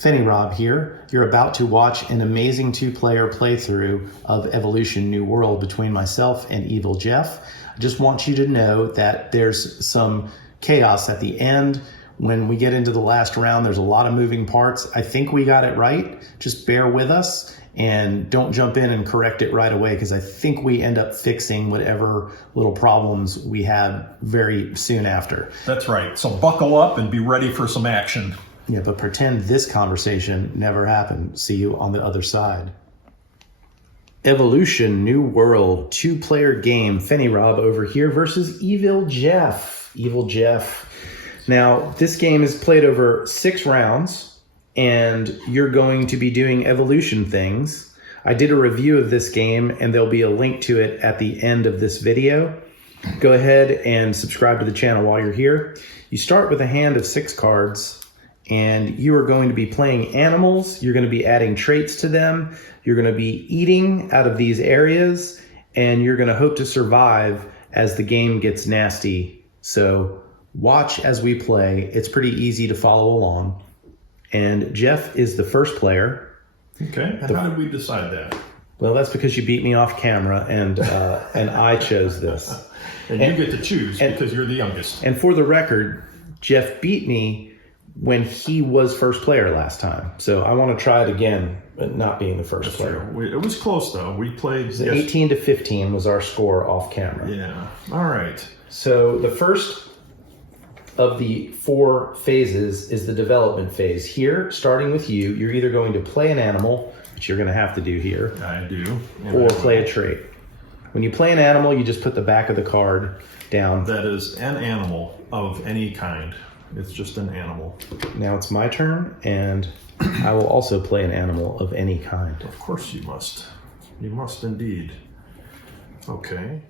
Fenny Rob here. You're about to watch an amazing two-player playthrough of Evolution New World between myself and Evil Jeff. I just want you to know that there's some chaos at the end. When we get into the last round, there's a lot of moving parts. I think we got it right. Just bear with us and don't jump in and correct it right away, because I think we end up fixing whatever little problems we had very soon after. That's right. So buckle up and be ready for some action. Yeah, but pretend this conversation never happened. See you on the other side. Evolution New World, two-player game. Fenny Rob over here versus Evil Jeff. Evil Jeff. Now, this game is played over 6 rounds, and you're going to be doing evolution things. I did a review of this game, and there'll be a link to it at the end of this video. Go ahead and subscribe to the channel while you're here. You start with a hand of 6 cards, and you are going to be playing animals. You're going to be adding traits to them. You're going to be eating out of these areas, and you're going to hope to survive as the game gets nasty. So watch as we play. It's pretty easy to follow along. And Jeff is the first player. Okay. And how did we decide that? Well, that's because you beat me off camera, and I chose this. And you get to choose because you're the youngest. And for the record, Jeff beat me when he was first player last time. So I want to try it again, but not being the first player. It was close, though. We played... 18 to 15 was our score off camera. Yeah. All right. So the first of the 4 phases is the development phase. Here, starting with you, you're either going to play an animal, which you're going to have to do here. I do. Or play a trait. When you play an animal, you just put the back of the card down. That is an animal of any kind. It's just an animal. Now it's my turn, and I will also play an animal of any kind. Of course you must. You must indeed. Okay.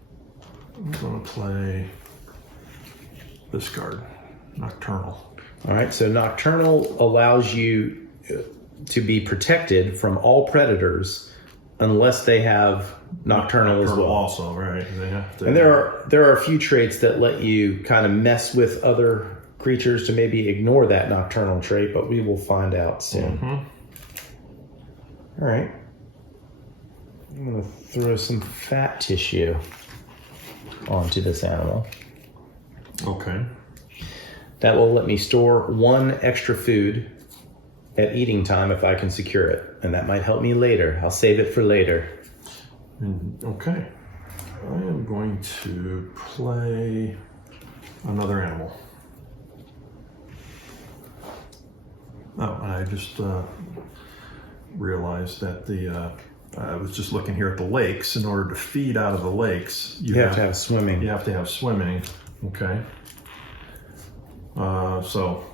I'm going to play this card, Nocturnal. All right, so Nocturnal allows you to be protected from all predators unless they have Nocturnal as well. Also, right. They have to. And there are a few traits that let you kind of mess with other creatures to maybe ignore that Nocturnal trait, but we will find out soon. All right. I'm going to throw some fat tissue onto this animal. Okay. That will let me store 1 extra food at eating time if I can secure it. And that might help me later. I'll save it for later. Okay. I am going to play another animal. Oh, and I just realized that I was just looking here at the lakes. In order to feed out of the lakes, you have to have swimming. You have to have swimming. Okay. So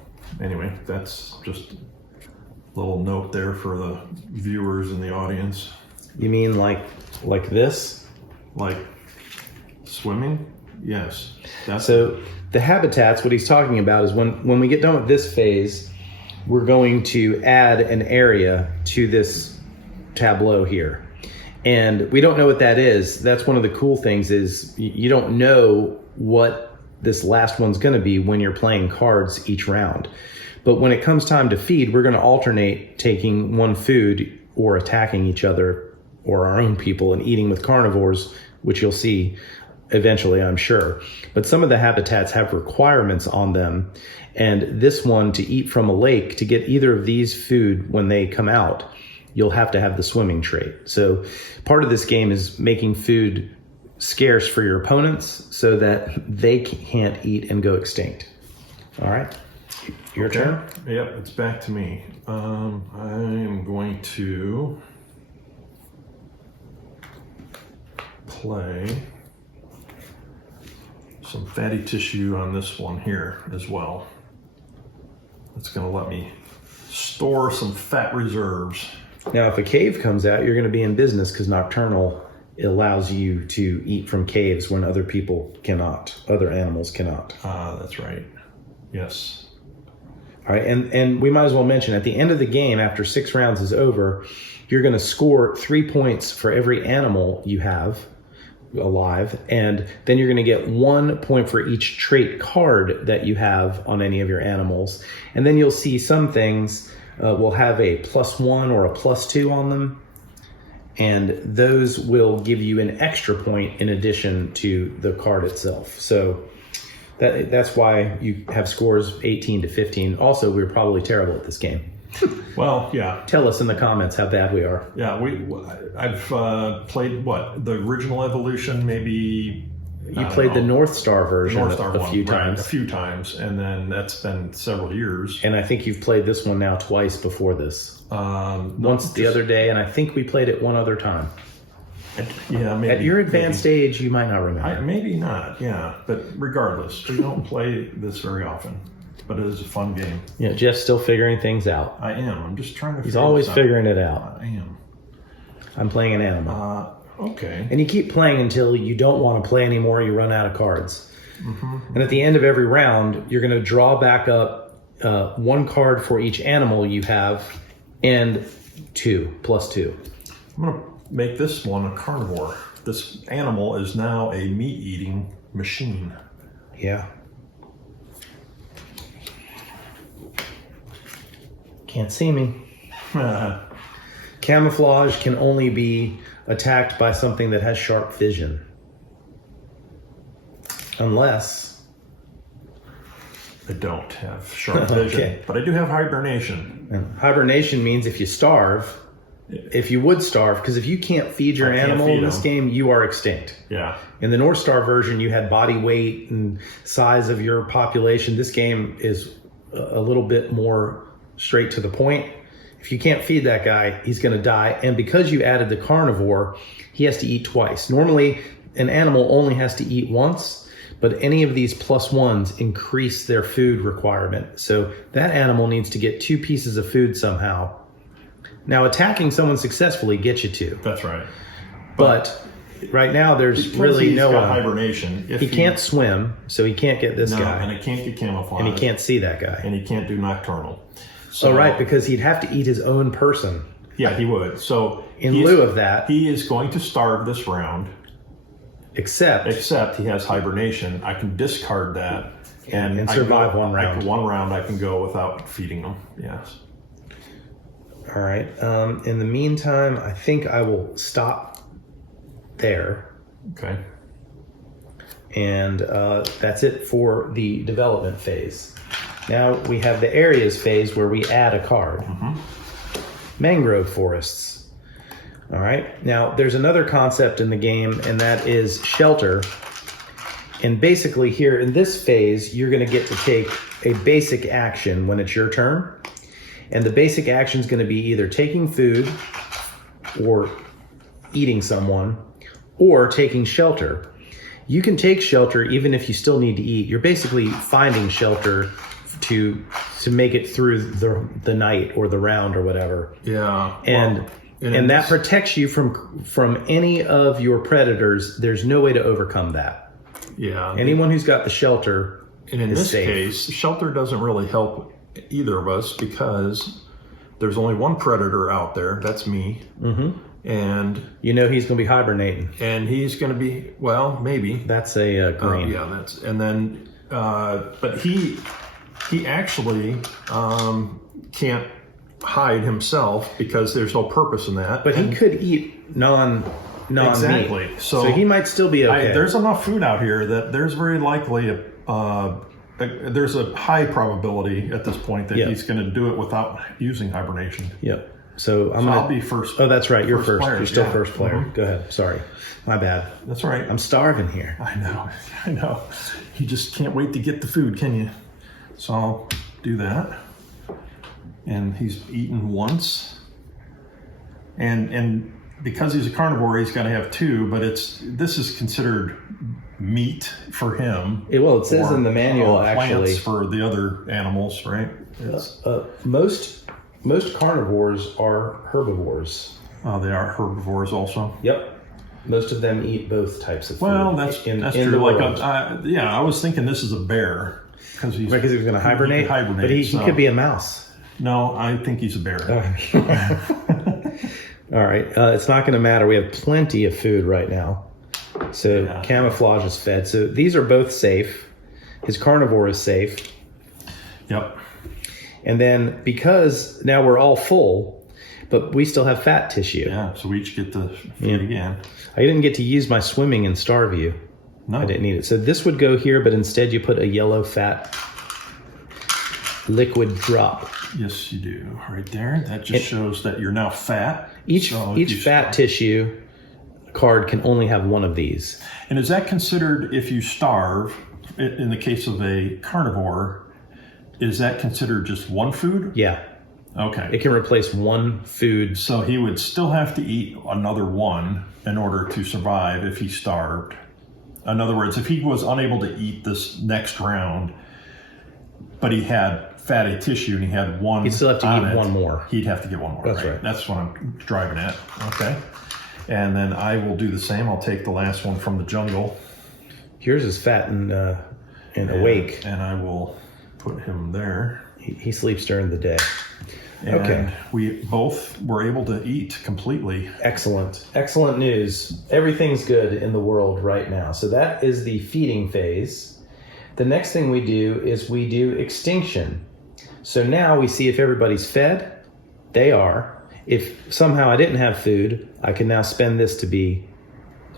anyway, that's just a little note there for the viewers in the audience. You mean like this? Like swimming? Yes. So the habitats, what he's talking about is when we get done with this phase, we're going to add an area to this tableau here. And we don't know what that is. That's one of the cool things is you don't know what this last one's going to be when you're playing cards each round. But when it comes time to feed, we're going to alternate taking 1 food or attacking each other or our own people and eating with carnivores, which you'll see eventually, I'm sure. But some of the habitats have requirements on them. And this one, to eat from a lake, to get either of these food when they come out, you'll have to have the swimming trait. So part of this game is making food scarce for your opponents so that they can't eat and go extinct. All right, your turn. Yep, it's back to me. I am going to play some fatty tissue on this one here as well. It's going to let me store some fat reserves. Now, if a cave comes out, you're going to be in business because Nocturnal allows you to eat from caves when other people cannot, other animals cannot. That's right. Yes. All right, and we might as well mention at the end of the game, after 6 rounds is over, you're going to score 3 points for every animal you have alive, and then you're going to get 1 point for each trait card that you have on any of your animals. And then you'll see some things will have a +1 or a +2 on them. And those will give you an extra point in addition to the card itself. So that's why you have scores 18 to 15. Also, we're probably terrible at this game. Well, yeah. Tell us in the comments how bad we are. Yeah, I've played the original Evolution, maybe. You played the North Star version a few times. A few times, and then that's been several years. And I think you've played this one now twice before this. Once the other day, and I think we played it one other time. Yeah, maybe. At your advanced age, you might not remember. Maybe not, yeah. But regardless, we don't play this very often. But it is a fun game. Yeah, Jeff's still figuring things out. I am. I'm just trying to He's always figuring it out. I am. I'm playing an animal. Okay. And you keep playing until you don't want to play anymore, you run out of cards. And at the end of every round, you're going to draw back up 1 card for each animal you have, and 2, +2. I'm going to make this one a carnivore. This animal is now a meat-eating machine. Yeah. Can't see me. Camouflage can only be attacked by something that has sharp vision. Unless... I don't have sharp vision, okay. But I do have hibernation. And hibernation means if you starve, if you would starve, because if you can't feed your animal in this game, you are extinct. Yeah. In the North Star version, you had body weight and size of your population. This game is a little bit more straight to the point. If you can't feed that guy, he's going to die. And because you added the carnivore, he has to eat twice. Normally, an animal only has to eat once, but any of these +1s increase their food requirement. So that animal needs to get 2 pieces of food somehow. Now, attacking someone successfully gets you 2. That's right. But right now, there's really no one. Hibernation. He can't swim, so he can't get this guy. And he can't get camouflage. And he can't see that guy. And he can't do nocturnal. So, right, because he'd have to eat his own person. Yeah, he would. So in lieu of that, he is going to starve this round. Except he has hibernation. I can discard that and survive one round. One round I can go without feeding him. Yes. All right. In the meantime, I think I will stop there. Okay. And that's it for the development phase. Now we have the areas phase where we add a card. Mangrove forests. All right. Now there's another concept in the game, and that is shelter. And basically here in this phase, you're going to get to take a basic action when it's your turn. And the basic action is going to be either taking food or eating someone or taking shelter. You can take shelter even if you still need to eat. You're basically finding shelter to make it through the night or the round or whatever. Yeah. And that protects you from any of your predators. There's no way to overcome that. Yeah. Anyone who's got the shelter and in is this safe. case, shelter doesn't really help either of us because there's only one predator out there. That's me. And you know he's going to be hibernating. And he's going to be, well, maybe. That's a green. Yeah, that's, and then, but he actually can't hide himself because there's no purpose in that. But he could eat non-meat. Exactly. So he might still be okay. There's enough food out here that there's very likely there's a high probability at this point that he's going to do it without using hibernation. Yep. So I'll be first. Oh, that's right. You're first. Player. You're still first player. Go ahead. Sorry. My bad. That's right. I'm starving here. I know. You just can't wait to get the food, can you? So I'll do that. And he's eaten once. And because he's a carnivore, he's got to have 2, but this is considered meat for him. Well, it says in the manual, actually. Plants for the other animals, right? Most carnivores are herbivores. Oh, they are herbivores also? Yep. Most of them eat both types of food. Well, that's true. Like I was thinking this is a bear. Because he was going to hibernate? But he could be a mouse. No, I think he's a bear. All right. It's not going to matter. We have plenty of food right now. So camouflage is fed. So these are both safe. His carnivore is safe. Yep. And then because now we're all full, but we still have fat tissue. Yeah, so we each get to feed again. I didn't get to use my swimming and starve you. No. I didn't need it. So this would go here, but instead you put a yellow fat liquid drop. Yes, you do. Right there. That just shows that you're now fat. Each fat tissue card can only have one of these. And is that considered, if you starve, in the case of a carnivore, is that considered just one food? Yeah. Okay. It can replace one food. So he would still have to eat another one in order to survive if he starved. In other words, if he was unable to eat this next round, but he had fatty tissue and he had one, he'd still have to eat one more. He'd have to get one more. That's right. That's what I'm driving at. Okay. And then I will do the same. I'll take the last one from the jungle. Yours is fat and awake. And I will put him there. He sleeps during the day. And okay. We both were able to eat completely. Excellent. Excellent news. Everything's good in the world right now. So that is the feeding phase. The next thing we do is we do extinction. So now we see if everybody's fed. They are. If somehow I didn't have food, I can now spend this to be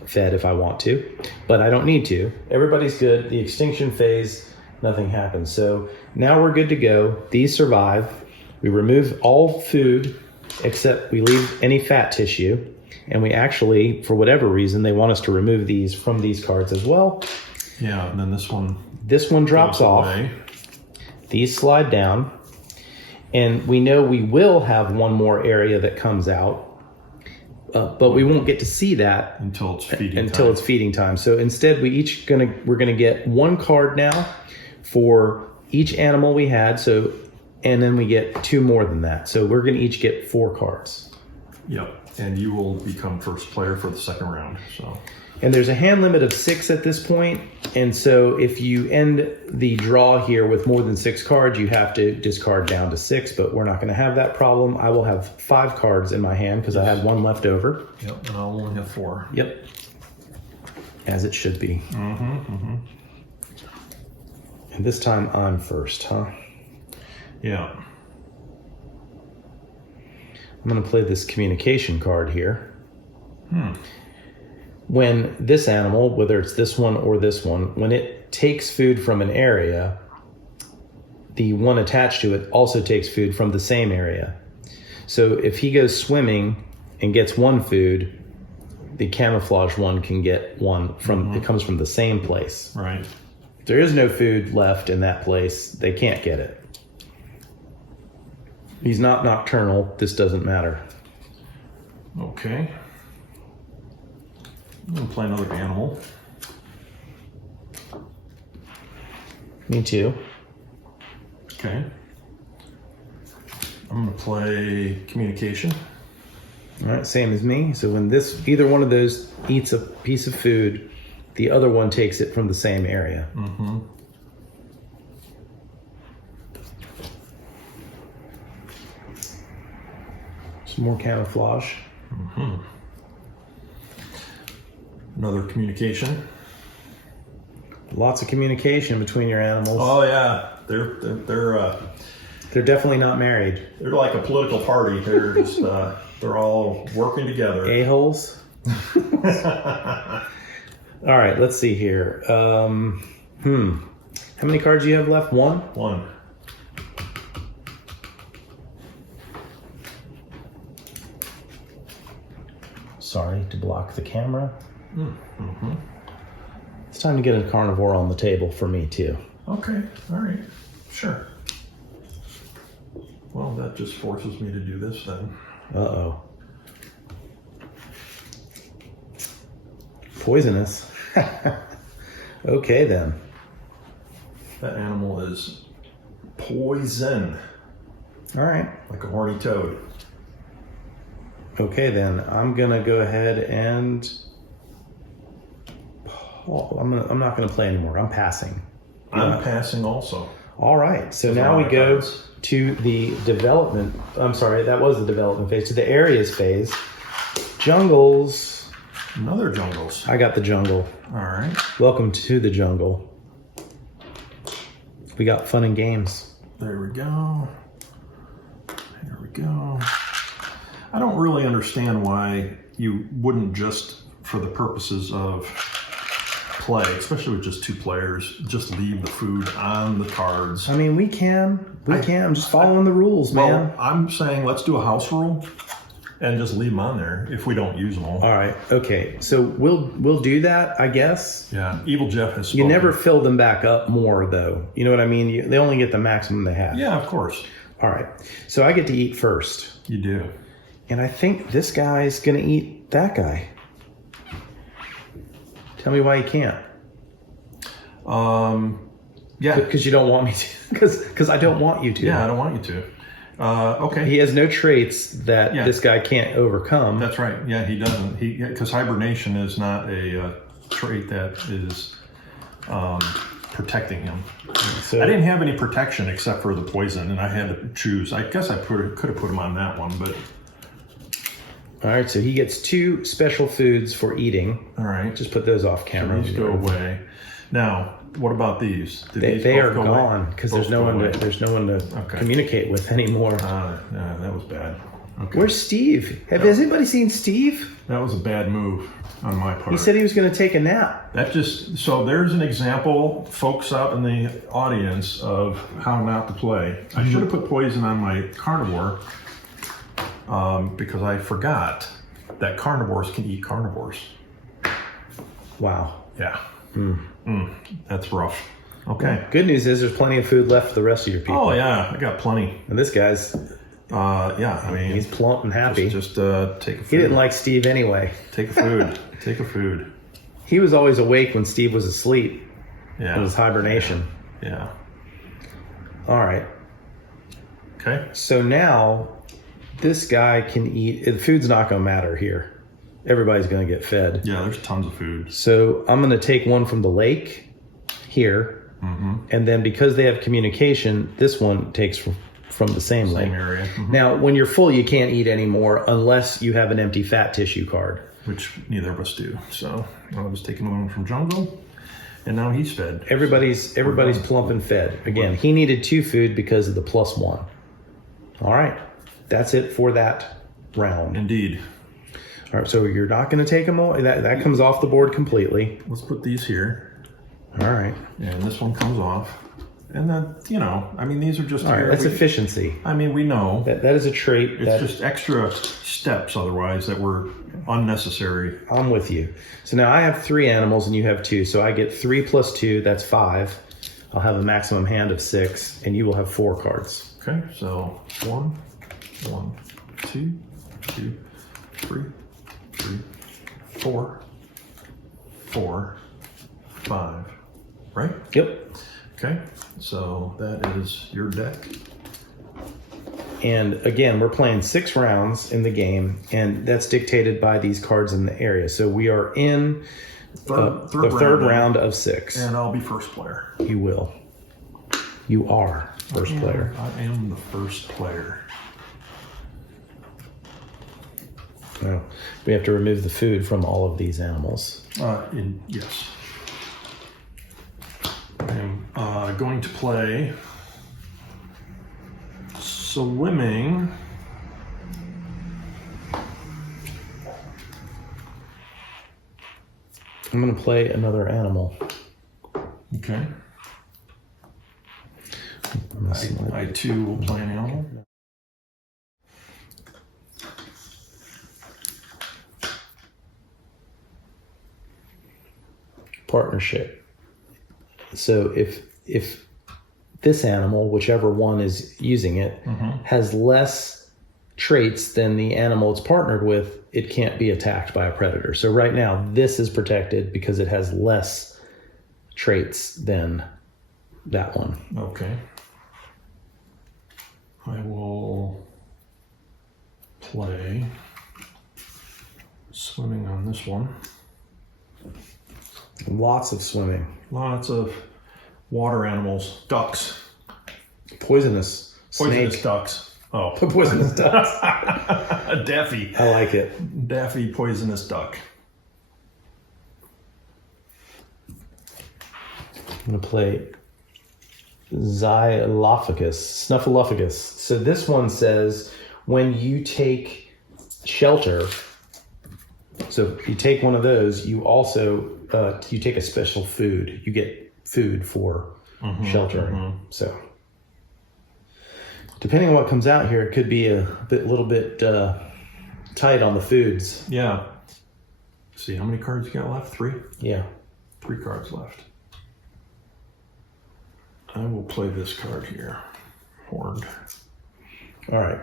fed if I want to, but I don't need to. Everybody's good. The extinction phase, nothing happens. So now we're good to go. These survive. We remove all food except we leave any fat tissue. And we actually, for whatever reason, they want us to remove these from these cards as well. Yeah, and then this one drops off. Away. These slide down. And we know we will have one more area that comes out, but we won't get to see that until it's feeding time. So instead, we're gonna get one card now for each animal we had. So, and then we get two more than that. So we're gonna each get 4 cards. Yep, and you will become first player for the second round. So. And there's a hand limit of 6 at this point. And so if you end the draw here with more than 6 cards, you have to discard down to 6, but we're not going to have that problem. I will have 5 cards in my hand because I had 1 left over. Yep, and I'll only have 4. Yep. As it should be. And this time I'm first, huh? Yeah. I'm going to play this communication card here. When this animal, whether it's this one or this one, when it takes food from an area, the one attached to it also takes food from the same area. So if he goes swimming and gets 1 food, the camouflage one can get 1 from, it comes from the same place. Right. If there is no food left in that place, they can't get it. He's not nocturnal. This doesn't matter. Okay. I'm going to play another animal. Me too. Okay. I'm going to play communication. All right, same as me. So when either one of those eats a piece of food, the other one takes it from the same area. Some more camouflage. Another communication. Lots of communication between your animals. Oh yeah, they're definitely not married. They're like a political party. They're just they're all working together. A-holes. All right, let's see here. How many cards do you have left? 1? 1. Sorry to block the camera. It's time to get a carnivore on the table for me too. Okay, all right, sure. Well, that just forces me to do this then. Uh-oh. Poisonous. Okay then. That animal is poison. All right. Like a horny toad. Okay then, I'm gonna go ahead and I'm not gonna play anymore. I'm passing. I'm passing also. All right, so now we go to the development. I'm sorry, that was the development phase. To the areas phase. Jungles. Another jungles. I got the jungle. All right. Welcome to the jungle. We got fun and games. There we go. I don't really understand why you wouldn't just, for the purposes of play, especially with just 2 players, just leave the food on the cards. I mean, we can. I'm just following the rules, man. Well, I'm saying let's do a house rule and just leave them on there if we don't use them all. All right. Okay. So we'll do that, I guess. Yeah. Evil Jeff has spoken. You never fill them back up more, though. You know what I mean? They only get the maximum they have. Yeah, of course. All right. So I get to eat first. You do. And I think this guy's going to eat that guy. Tell me why he can't. Yeah. Because you don't want me to. Because I don't want you to. Yeah, I don't want you to. Okay. He has no traits that this guy can't overcome. That's right. Yeah, he doesn't. Because hibernation is not a trait that is protecting him. So, I didn't have any protection except for the poison, and I had to choose. I guess I could have put him on that one, but... All right, so he gets 2 special foods for eating. All right. Just put those off camera. These go away. Now, what about these? They are gone because there's no one to communicate with anymore. Yeah, that was bad. Okay. Where's Steve? Has anybody seen Steve? That was a bad move on my part. He said he was going to take a nap. So there's an example, folks out in the audience, of how not to play. I should have put poison on my carnivore because I forgot that carnivores can eat carnivores. Wow. Yeah. That's rough. Okay. Good news is there's plenty of food left for the rest of your people. Oh yeah, I got plenty. And this guy's, I mean, he's plump and happy. Just take a food. He didn't like Steve anyway. Take a food. Take a food. He was always awake when Steve was asleep. Yeah. It was hibernation. Yeah. All right. Okay. So now this guy can eat. The food's not going to matter here. Everybody's going to get fed. Yeah, there's tons of food. So I'm going to take one from the lake here. And then because they have communication, this one takes from the same lake. Same area. Now, when you're full, you can't eat anymore unless you have an empty fat tissue card. Which neither of us do. So I was taking one from jungle, and now he's fed. Everybody's plump and fed. Again, he needed 2 food because of the +1. All right. That's it for that round. Indeed. All right, so you're not going to take them all. That comes off the board completely. Let's put these here. All right. And this one comes off. And then, I mean, these are just... All right, that's efficiency. I mean, we know. That is a trait. It's just extra steps otherwise that were unnecessary. I'm with you. So now I have 3 animals and you have 2. So I get 3 plus 2, that's 5. I'll have a maximum hand of 6, and you will have 4 cards. Okay, so 1, 2, 3, 4, 5, right? Yep. Okay, so that is your deck. And again, we're playing 6 rounds in the game, and that's dictated by these cards in the area. So we are in the third round of 6. And I'll be first player. You will. You are first player. I am the first player. Well, we have to remove the food from all of these animals. Yes. I'm going to play swimming. I'm going to play another animal. Okay. I too will play an animal. Partnership. So if this animal, whichever one is using it, has less traits than the animal it's partnered with, it can't be attacked by a predator. So right now, this is protected because it has less traits than that one. Okay. I will play swimming on this one. Lots of swimming. Lots of water animals. Ducks. Poisonous Poisonous ducks. Oh. Poisonous ducks. Daffy. I like it. Daffy poisonous duck. I'm going to play Snuffleupagus. So this one says when you take shelter. So you take one of those, you also you take a special food. You get food for sheltering. So depending on what comes out here, it could be a little bit tight on the foods. Yeah. See how many cards you got left? 3? Yeah. 3 cards left. I will play this card here. Horned. All right.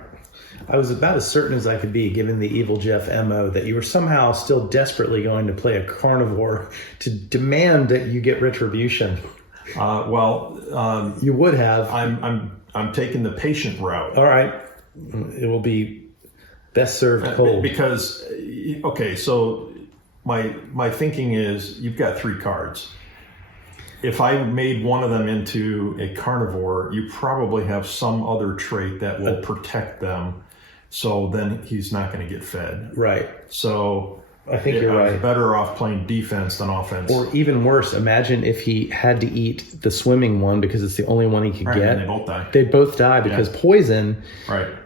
I was about as certain as I could be, given the Evil Jeff MO, that you were somehow still desperately going to play a carnivore to demand that you get retribution. You would have. I'm taking the patient route. All right. It will be best served cold. Because, okay, so my thinking is you've got 3 cards. If I made one of them into a carnivore, you probably have some other trait that will protect them. So then he's not going to get fed. Right. So I think you're right. Better off playing defense than offense. Or even worse, imagine if he had to eat the swimming one because it's the only one he could get. And they both die. They'd both die because poison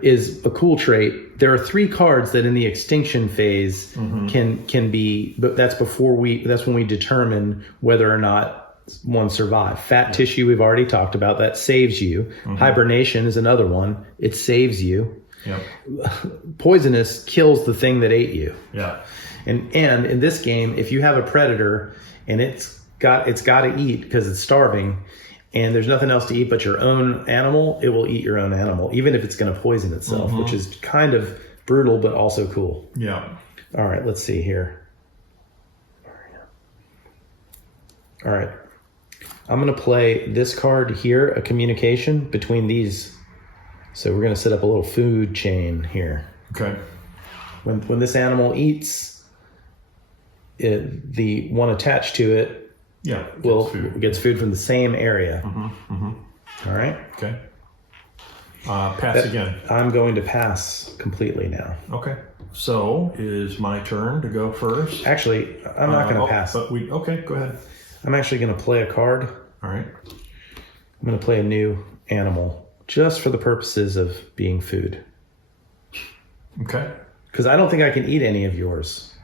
is a cool trait. There are 3 cards that in the extinction phase can be, but that's when we determine whether or not one survive. Fat tissue we've already talked about, that saves you. Hibernation is another one. It saves you. Yep. Poisonous kills the thing that ate you. Yeah. And in this game, if you have a predator and it's got to eat because it's starving and there's nothing else to eat but your own animal, it will eat your own animal, even if it's going to poison itself, which is kind of brutal but also cool. Yeah. All right, let's see here. All right. I'm going to play this card here, a communication between these. So we're going to set up a little food chain here. Okay. When this animal eats, the one attached to it gets food from the same area. All right? Okay. Pass again. I'm going to pass completely now. Okay. So is my turn to go first? Actually, I'm not going to pass. But okay, go ahead. I'm actually going to play a card. All right. I'm going to play a new animal just for the purposes of being food. Okay. Because I don't think I can eat any of yours.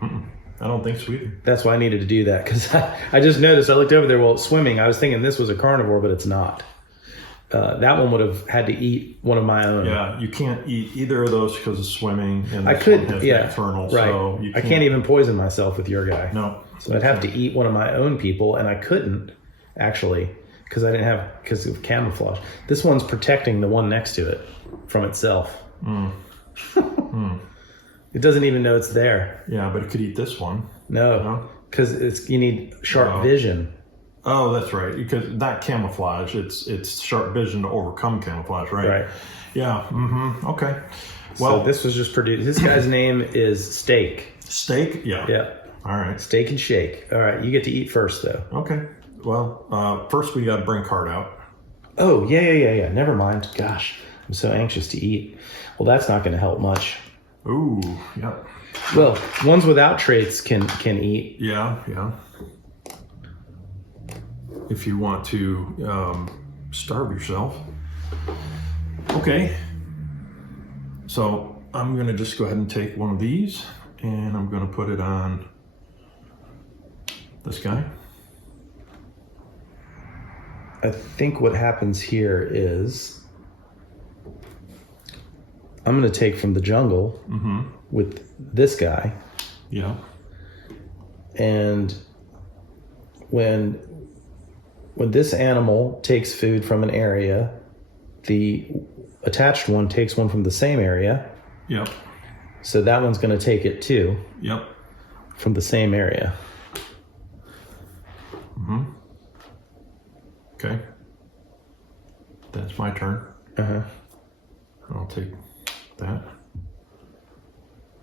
I don't think so either. That's why I needed to do that. Because I just noticed, I looked over there while it's swimming. I was thinking this was a carnivore, but it's not. That one would have had to eat one of my own. Yeah, you can't eat either of those because of swimming. And I could, infernal, right. So I can't even poison myself with your guy. No. So I'd have to eat one of my own people, and I couldn't, actually, because of camouflage. This one's protecting the one next to it from itself. It doesn't even know it's there. Yeah, but it could eat this one. No, because you need sharp vision. Oh, that's right. Because not camouflage. It's sharp vision to overcome camouflage, right? Right. Yeah. Okay. Well, so this was just produced. This guy's name is Steak. Steak? Yeah. Yeah. All right. Steak and Shake. All right. You get to eat first, though. Okay. Well, first we got to bring card out. Oh, yeah. Never mind. Gosh, I'm so anxious to eat. Well, that's not going to help much. Ooh, yeah. Well, ones without traits can eat. Yeah. If you want to starve yourself. Okay. So I'm going to just go ahead and take one of these and I'm going to put it on this guy. I think what happens here is I'm going to take from the jungle with this guy. Yeah. And when this animal takes food from an area, the attached one takes one from the same area. Yep. So that one's going to take it too. Yep. From the same area. Okay. That's my turn. I'll take that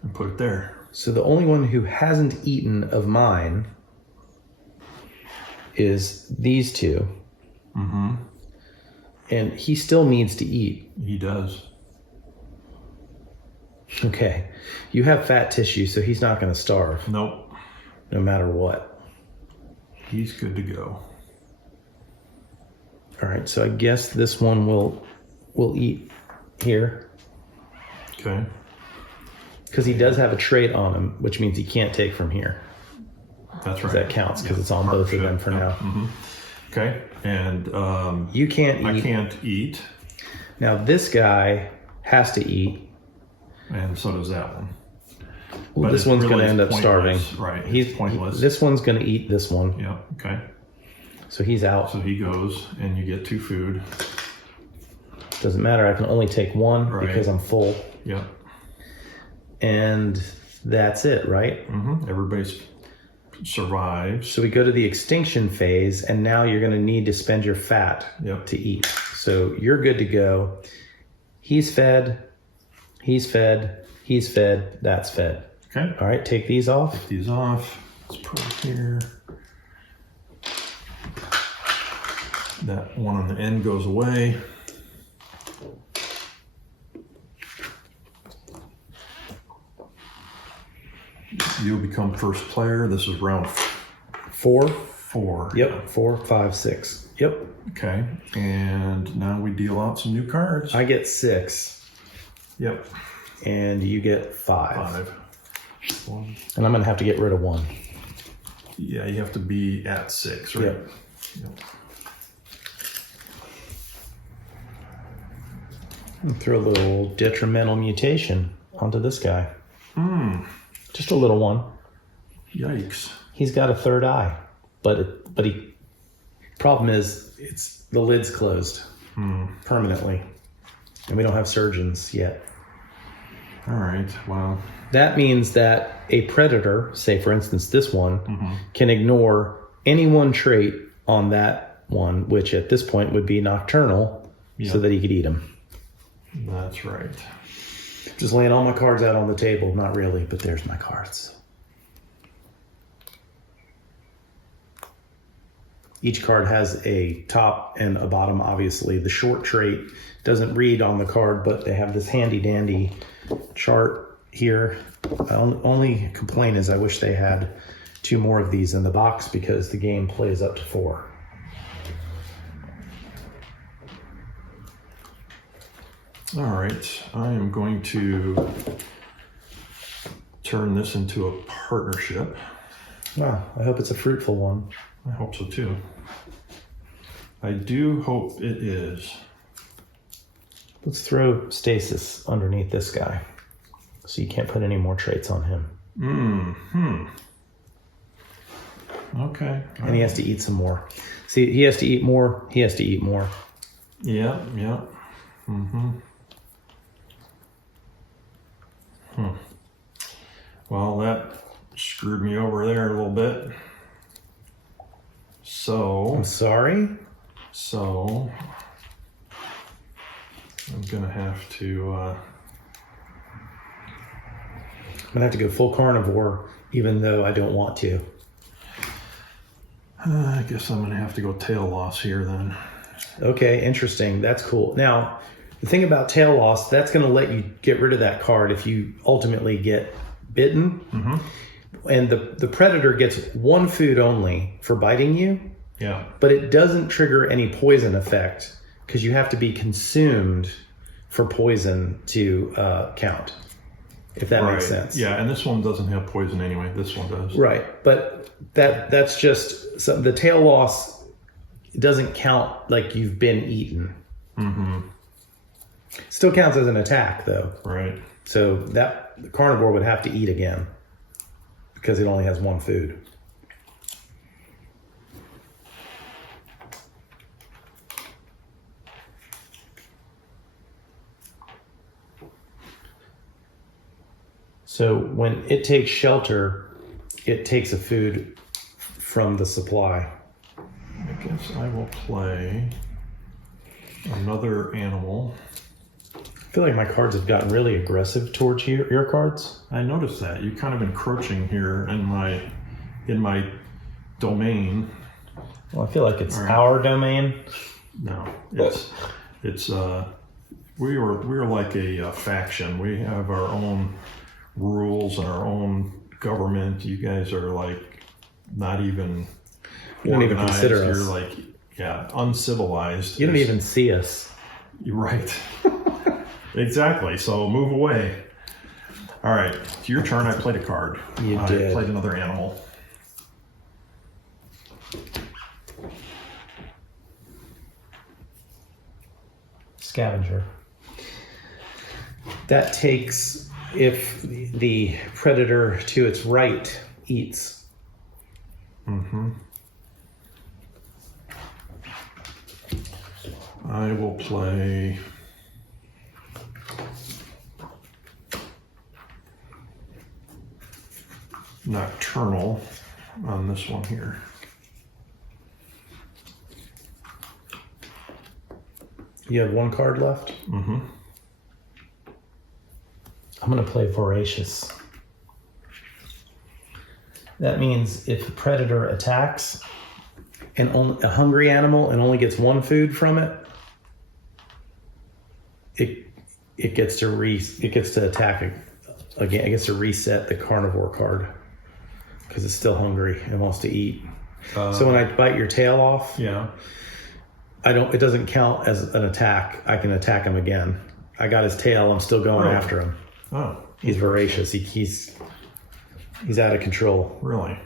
and put it there. So the only one who hasn't eaten of mine is these two. And he still needs to eat. He does. Okay. You have fat tissue, so he's not going to starve. Nope. No matter what. He's good to go. All right, so I guess this one will eat here. Okay. Because he does have a trait on him, which means he can't take from here. That's right. That counts because it's on both of them for now. Mm-hmm. Okay, and you can't eat. I can't eat. Now this guy has to eat. And so does that one. Well, but this one's going to end up pointless. starving. Right. He's pointless. This one's going to eat this one. Yeah. Okay. So he's out. So he goes, and you get 2 food. Doesn't matter. I can only take 1 because I'm full. Yeah. And that's it, right? Mm-hmm. Everybody survives. So we go to the extinction phase, and now you're going to need to spend your fat to eat. So you're good to go. He's fed. He's fed. He's fed. That's fed. Okay. All right, take these off. Take these off. Let's put it here. That one on the end goes away. You'll become first player. This is round 4. 4. Yep, 4, 5, 6. Yep. Okay, and now we deal out some new cards. I get 6. Yep. And you get 5. 1. And I'm going to have to get rid of 1. Yeah, you have to be at 6, right? Yep. And throw a little detrimental mutation onto this guy. Just a little one. Yikes. He's got a 3rd eye, but he. Problem is, it's the lid's closed permanently, and we don't have surgeons yet. All right. Well, that means that a predator, say for instance this one, can ignore any one trait on that one, which at this point would be nocturnal, so that he could eat him. That's right. Just laying all my cards out on the table. Not really, but there's my cards. Each card has a top and a bottom, obviously. The short trait doesn't read on the card, but they have this handy dandy chart here. My only complaint is I wish they had 2 more of these in the box because the game plays up to 4. All right, I am going to turn this into a partnership. Wow, I hope it's a fruitful one. I hope so too. I do hope it is. Let's throw stasis underneath this guy so you can't put any more traits on him. Okay. And he has to eat some more. See, he has to eat more. He has to eat more. Yeah. Well, that screwed me over there a little bit. So I'm sorry. So I'm gonna have to. I'm gonna have to go full carnivore, even though I don't want to. I guess I'm gonna have to go tail loss here then. Okay, interesting. That's cool. Now, the thing about tail loss, that's going to let you get rid of that card if you ultimately get bitten. And the predator gets 1 food only for biting you. Yeah. But it doesn't trigger any poison effect because you have to be consumed for poison to count, if that makes sense. Yeah, and this one doesn't have poison anyway. This one does. Right, but that's just the tail loss doesn't count like you've been eaten. Still counts as an attack though. Right. So that the carnivore would have to eat again because it only has 1 food. So when it takes shelter, it takes a food from the supply. I guess I will play another animal. I feel like my cards have gotten really aggressive towards your cards. I noticed that. You're kind of encroaching here in my domain. Well, I feel like it's our domain. No, it's we are like a faction. We have our own rules and our own government. You guys are like not even You don't even organized. consider You're us. like uncivilized. You don't even see us. You're right. Exactly. So move away. All right, it's your turn. I played a card. You I did. played another animal. Scavenger. That takes if the predator to its right eats. Mm-hmm. I will play nocturnal on this one here. You have one card left? Mm-hmm. I'm going to play voracious. That means if a predator attacks a hungry animal and only gets one food from it, it gets to attack again. It gets to reset the carnivore card because it's still hungry and wants to eat. So when I bite your tail off, Yeah. it doesn't count as an attack. I can attack him again. I got his tail. I'm still going after him. Oh, He's voracious. He's out of control. really?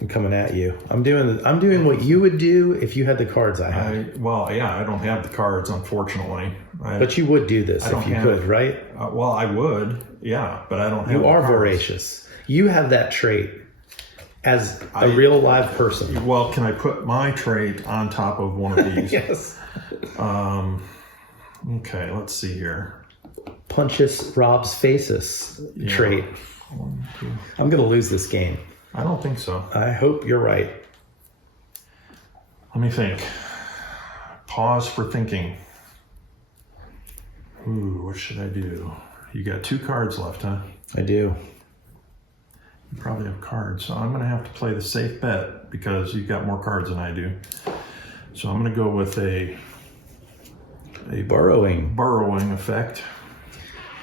I'm coming at you. I'm doing what you would do if you had the cards I have. I don't have the cards, unfortunately. But you would do this if you could, right? Well, I would, yeah, but I don't have. You are the cards. voracious. You have that trait as a real live person. Well, can I put my trait on top of one of these? Yes. Okay, let's see here. Punches robs faces trait. 1, 2. I'm going to lose this game. I don't think so. I hope you're right. Let me think. Pause for thinking. Ooh, what should I do? You got 2 cards left, huh? I do. You probably have cards, so I'm going to have to play the safe bet because you've got more cards than I do. So I'm going to go with a burrowing effect.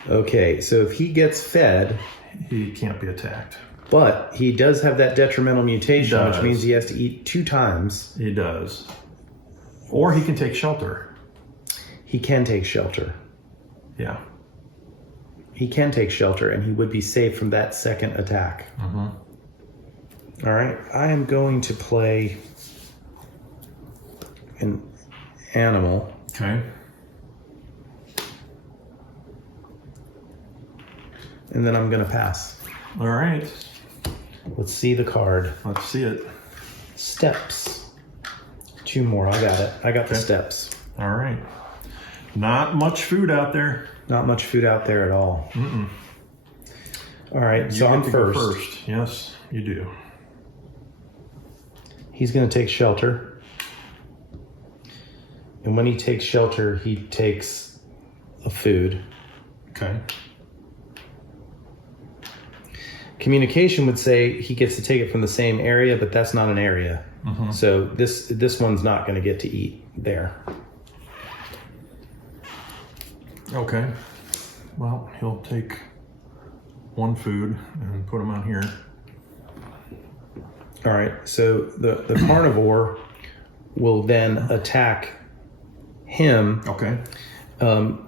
Okay, so if he gets fed, He can't be attacked. but he does have that detrimental mutation, He which does. means he has to eat 2 times. He does. Or he can take shelter. He can take shelter. Yeah. He can take shelter, and he would be safe from that second attack. Mm-hmm. All right, I am going to play an animal. Okay. And then I'm going to pass. All right. Let's see the card. Let's see it. Steps. 2 more. I got it. I got the steps. All right. Not much food out there. Not much food out there at all. Mm-mm. All right, You so get I'm to go first. first. Yes, you do. He's going to take shelter. And when he takes shelter, he takes a food. Okay. Communication would say he gets to take it from the same area, but that's not an area. Mm-hmm. So this one's not going to get to eat there. Okay. Well, he'll take 1 food and put him on here. All right, so the carnivore will then attack him, Okay.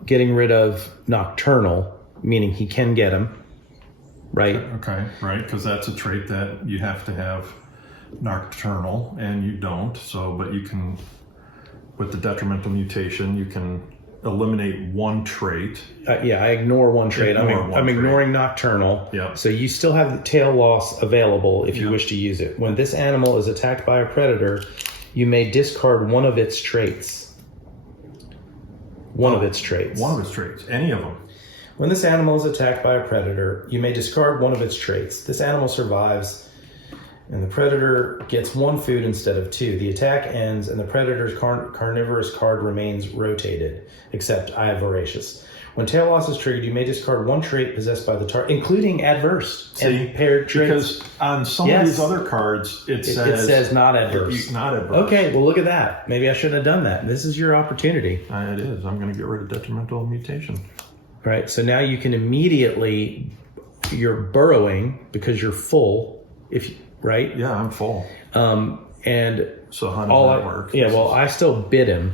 getting rid of nocturnal, meaning he can get him, right? Okay, right, because that's a trait that you have to have nocturnal, and you don't. So, but you can, with the detrimental mutation, you can eliminate 1 trait. Yeah, I ignore 1 trait. Ignore one I'm trait. ignoring nocturnal. Yeah. So you still have the tail loss available if you wish to use it. When this animal is attacked by a predator, you may discard one of its traits. One of its traits. One of its traits. Any of them. When this animal is attacked by a predator, you may discard one of its traits. This animal survives, and the predator gets 1 food instead of 2. The attack ends, and the predator's carnivorous card remains rotated, except I have voracious. When tail loss is triggered, you may discard 1 trait possessed by the target, including adverse and paired traits. Because on some of these other cards, it says not adverse. Not adverse. Okay, well, look at that. Maybe I shouldn't have done that. This is your opportunity. It is. I'm going to get rid of detrimental mutation. Right, so now you can immediately, you're burrowing because you're full, right? Yeah, I'm full. And So how does that work? Yeah, well, I still bit him,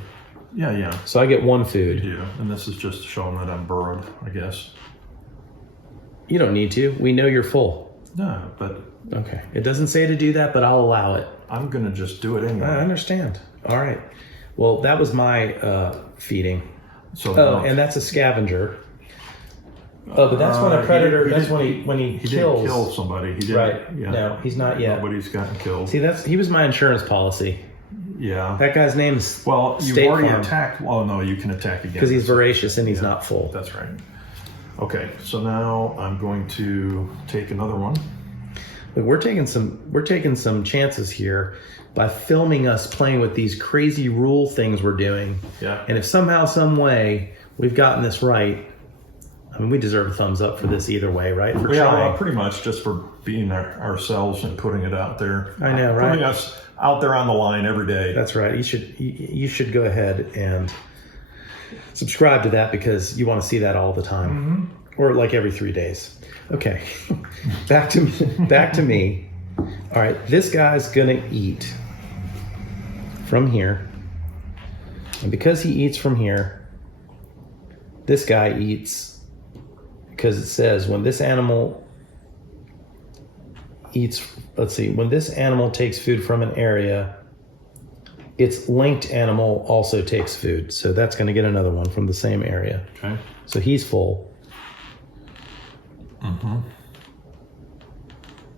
Yeah. so I get 1 food. You do. And this is just showing that I'm burrowed, I guess. You don't need to. We know you're full. No, but Okay. It doesn't say to do that, but I'll allow it. I'm going to just do it I anyway. understand. All right. Well, that was my feeding. So Oh, and that's a scavenger. Oh, but that's when a predator. When he He kills. didn't kill somebody. He didn't. Right. Yeah. No, he's not yet. Nobody's gotten killed. See, he was my insurance policy. Yeah. That guy's name's Well, you've State already Farm. attacked. Well, no, you can attack again. Because he's voracious and he's not full. That's right. Okay, so now I'm going to take another one. But we're taking some chances here by filming us playing with these crazy rule things we're doing. Yeah. And if somehow, some way, we've gotten this right, I mean, we deserve a thumbs up for this either way, right? For Yeah, trying. well, pretty much just for being ourselves and putting it out there. I know, right? Putting us out there on the line every day. That's right. You should go ahead and subscribe to that because you want to see that all the time, or like every 3 days. Okay, back to me. All right, this guy's gonna eat from here, and because he eats from here, this guy eats because it says when this animal eats. Let's see, when this animal takes food from an area, its linked animal also takes food. So that's going to get another one from the same area. Okay. So he's full.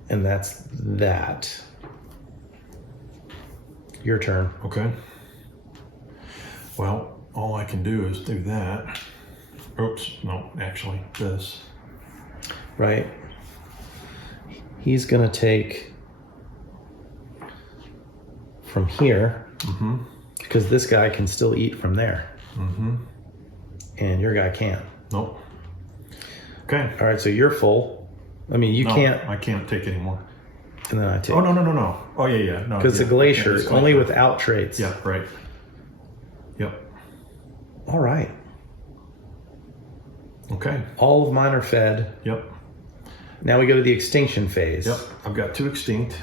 And that's that. Your turn. Okay. Well, all I can do is do that. Oops, no, actually, this. Right. He's going to take from here because this guy can still eat from there. And your guy can't. Nope. Okay. All right, so you're full. I mean, you can't. I can't take any more. And then I take. Oh, no. Oh, yeah. No. Because yeah, the glacier, it's only without traits. Yeah, right. Yep. All right. Okay. All of mine are fed. Yep. Now we go to the extinction phase. Yep. I've got 2 extinct.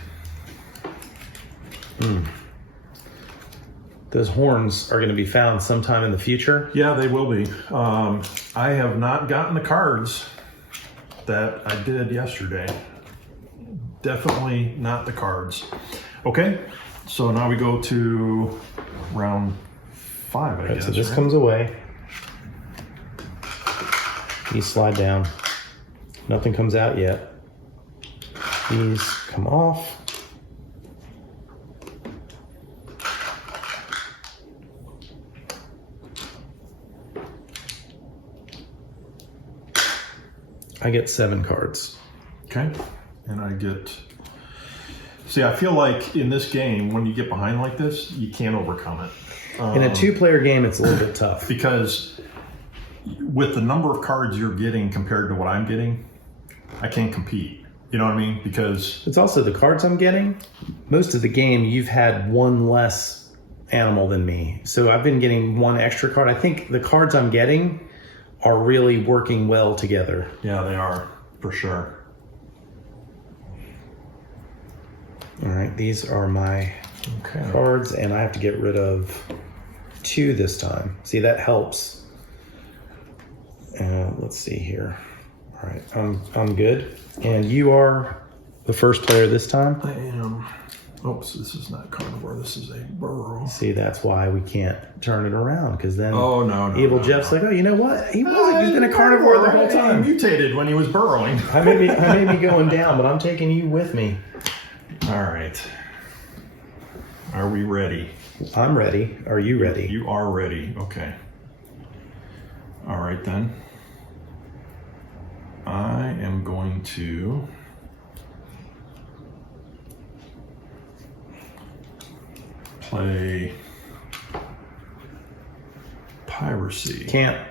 Those horns are going to be found sometime in the future. Yeah, they will be. I have not gotten the cards that I did yesterday. Definitely not the cards. Okay, so now we go to round 5, I guess. So this right? comes away. These slide down. Nothing comes out yet. These come off. I get 7 cards. Okay, and I get... See, I feel like in this game, when you get behind like this, you can't overcome it. In a 2-player game, it's a little bit tough. Because with the number of cards you're getting compared to what I'm getting, I can't compete. You know what I mean? Because... It's also the cards I'm getting. Most of the game, you've had 1 less animal than me. So I've been getting 1 extra card. I think the cards I'm getting are really working well together. Yeah, they are, for sure. All right, these are my cards, and I have to get rid of 2 this time. See, that helps. Let's see here. All right, I'm good. And you are the first player this time? I am. Oops, this is not carnivore. This is a burrow. See, that's why we can't turn it around, because then Evil Jeff's like, oh, you know what? He's been a carnivore the whole time. He mutated when he was burrowing. I may be going down, but I'm taking you with me. All right. Are we ready? I'm ready. Are you ready? You are ready. Okay. All right, then. I am going to... play piracy. Can't.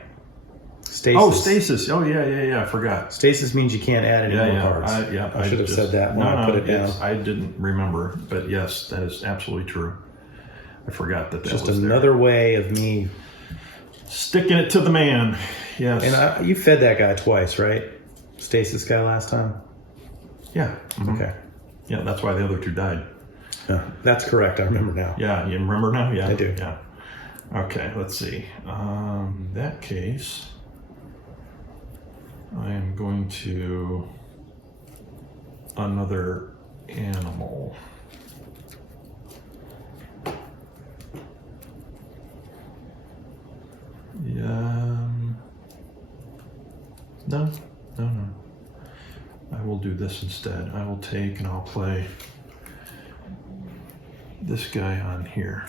Stasis. Oh, stasis. Oh, yeah. I forgot. Stasis means you can't add any more cards. I should have said that when I put it down. I didn't remember, but yes, that is absolutely true. I forgot that Just was another there. way of me Sticking it to the man. Yes. And you fed that guy twice, right? Stasis guy last time? Yeah. Mm-hmm. Okay. Yeah, that's why the other 2 died. Yeah, that's correct. I remember now. Yeah, you remember now? Yeah, I do. Yeah. Okay, let's see. In that case, I am going going to another animal. Yeah. No. I will do this instead. I will take and I'll play this guy on here.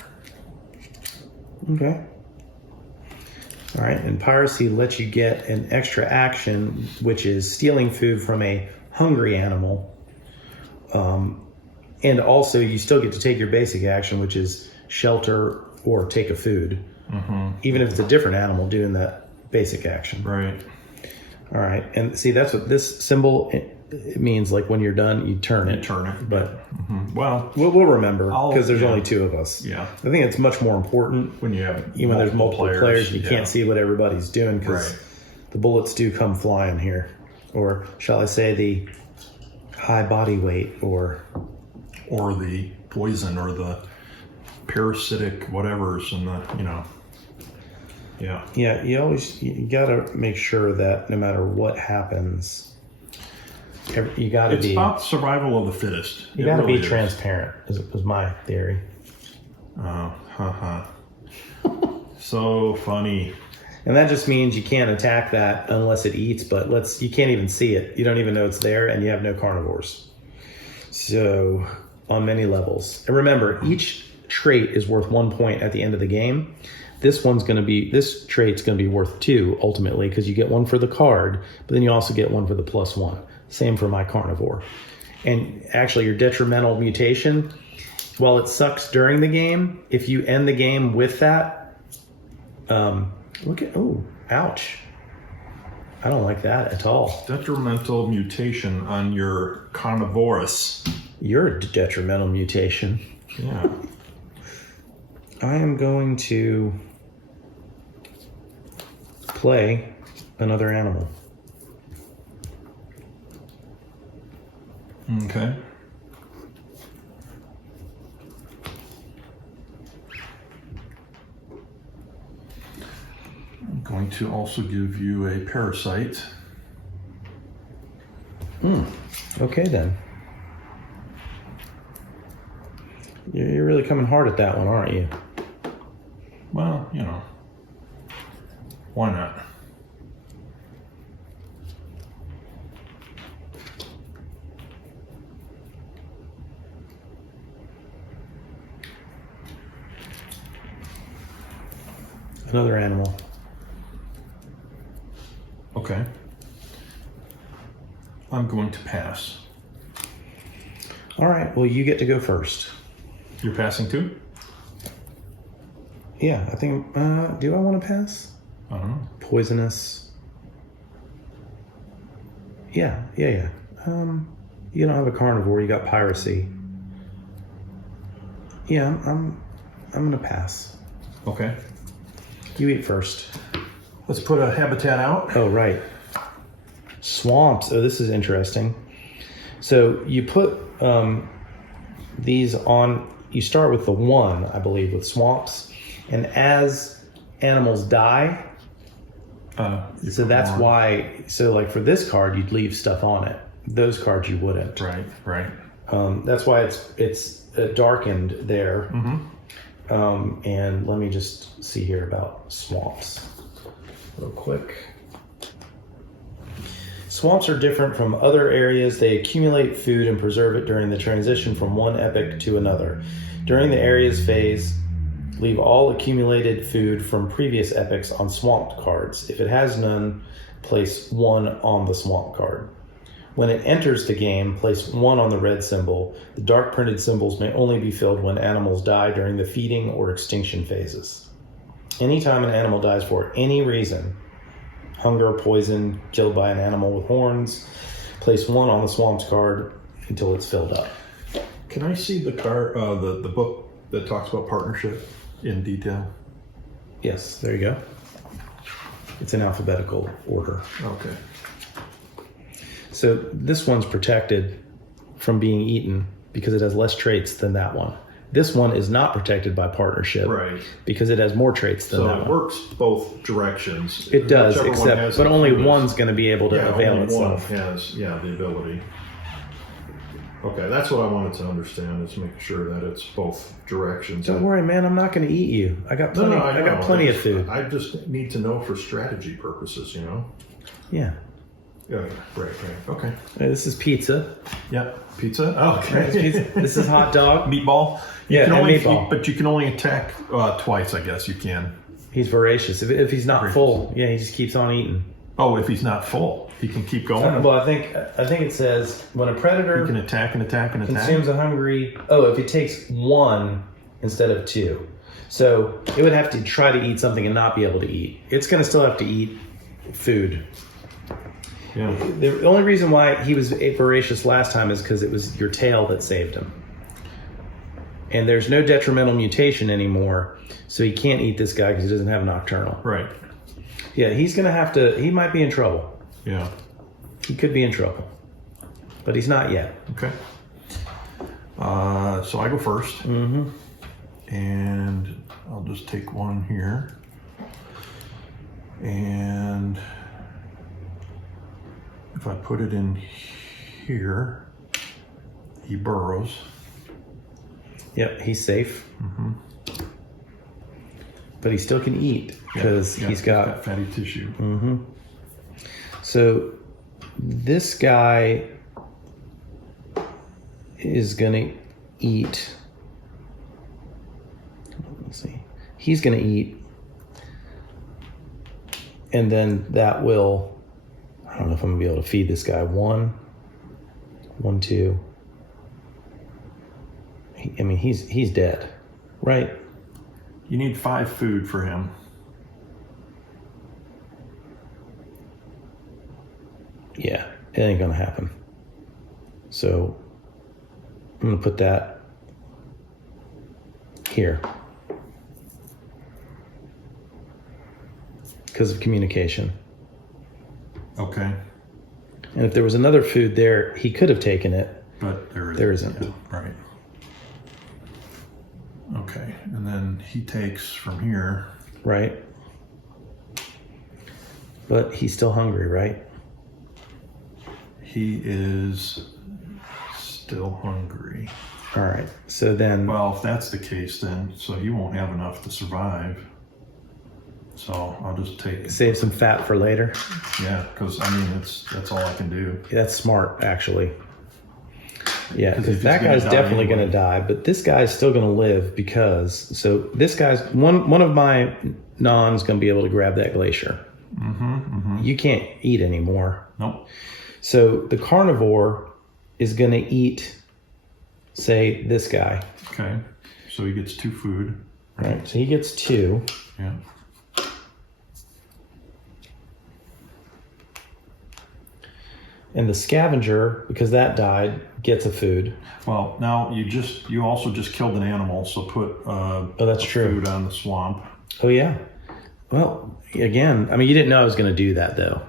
Okay. All right, and piracy lets you get an extra action, which is stealing food from a hungry animal. And also, you still get to take your basic action, which is shelter or take a food, even if it's a different animal doing that basic action. Right. All right, and see, that's what this symbol it means. Like when you're done, you turn it. But well, we'll remember because there's only two of us. Yeah. I think it's much more important when you have even when there's multiple players, you yeah. can't see what everybody's doing because the bullets do come flying here, or shall I say, the high body weight, or the poison, or the parasitic whatever's in the Yeah, you gotta make sure that no matter what happens, you gotta it's about survival of the fittest. You gotta be transparent. Is my theory. So funny. And that just means you can't attack that unless it eats. But you can't even see it. You don't even know it's there, and you have no carnivores. So on many levels, and remember, each trait is worth 1 point at the end of the game. This trait's going to be worth 2 ultimately because you get 1 for the card, but then you also get 1 for the +1. Same for my carnivore. And actually, your detrimental mutation, while it sucks during the game, if you end the game with that, ouch. I don't like that at all. Detrimental mutation on your carnivorous. You're a detrimental mutation. Yeah. I am going to play another animal. Okay. I'm going to also give you a parasite. Okay then. You're really coming hard at that one, aren't you? Well, why not? Another animal. Okay. I'm going to pass. All right, well, you get to go first. You're passing too? Yeah, I think, do I want to pass? I don't know. Poisonous. Yeah. You don't have a carnivore, you got piracy. Yeah, I'm going to pass. Okay. You eat first. Let's put a habitat out. Oh, right. Swamps. Oh, this is interesting. So you put these on, you start with the 1, I believe, with swamps. And as animals die, so that's why, so like for this card, you'd leave stuff on it. Those cards you wouldn't. Right. That's why it's darkened there. And let me just see here about swamps real quick. Swamps are different from other areas. They accumulate food and preserve it during the transition from one epoch to another. During the area's phase, leave all accumulated food from previous epochs on swamped cards. If it has none, place 1 on the swamp card. When it enters the game, place 1 on the red symbol. The dark printed symbols may only be filled when animals die during the feeding or extinction phases. Anytime an animal dies for any reason, hunger, poison, killed by an animal with horns, place 1 on the swamp's card until it's filled up. Can I see the card, the book that talks about partnership in detail? Yes, there you go. It's in alphabetical order. Okay. So this one's protected from being eaten because it has less traits than that one. This one is not protected by partnership, Right. because it has more traits than So that it one. works both directions. It does, Whichever one except has but the only fewest. one's going to be able to Yeah, avail only itself. one has, the ability. Okay, that's what I wanted to understand, is making sure that it's both directions. Don't worry, man. I'm not going to eat you. I got plenty. I got plenty of food. I just need to know for strategy purposes, you know. Yeah. Yeah, right. Okay. This is pizza. Yeah, pizza. Oh, okay. This is hot dog. Meatball. Yeah, can and only, meatball. But you can only attack twice, I guess. You can. He's voracious. If he's not Voracious. full, yeah, he just keeps on eating. Oh, if he's not full, he can keep going. Well, I think it says when a predator He can attack and attack and attack. consumes a hungry. Oh, if he takes one instead of two, so it would have to try to eat something and not be able to eat. It's going to still have to eat food. Yeah. The only reason why he was voracious last time is because it was your tail that saved him. And there's no detrimental mutation anymore, so he can't eat this guy because he doesn't have nocturnal. Right. Yeah, he's going to have to. He might be in trouble. Yeah. He could be in trouble, but he's not yet. Okay. So I go first. Mm-hmm. And I'll just take one here. And if I put it in here, he burrows. Yep, he's safe. Mm-hmm. But he still can eat because he's got fatty tissue. Mm-hmm. So this guy is gonna eat. Let's see. He's gonna eat, and then that will. I don't know if I'm gonna be able to feed this guy. One, two. He's dead, right? You need 5 food for him. Yeah, it ain't gonna happen. So I'm gonna put that here because of communication. Okay. And if there was another food there, he could have taken it. But There isn't. Yeah, right. Okay. And then he takes from here. Right? But he's still hungry, right? He is still hungry. All right. So then, Well, if that's the case, then so he won't have enough to survive. So I'll just take. save some fat for later. Yeah, because I mean that's all I can do. That's smart, actually. Yeah, 'Cause because if that he's gonna guy's die definitely anyway. going to die, but this guy's still going to live because. So this guy's one of my non's going to be able to grab that glacier. You can't eat anymore. Nope. So the carnivore is going to eat, say, this guy. Okay. So he gets 2 food. Right. So he gets 2. Yeah. And the scavenger, because that died, gets a food. Well, now you also just killed an animal, so put that's true. food on the swamp. Oh, yeah. Well, again, I mean, you didn't know I was going to do that, though.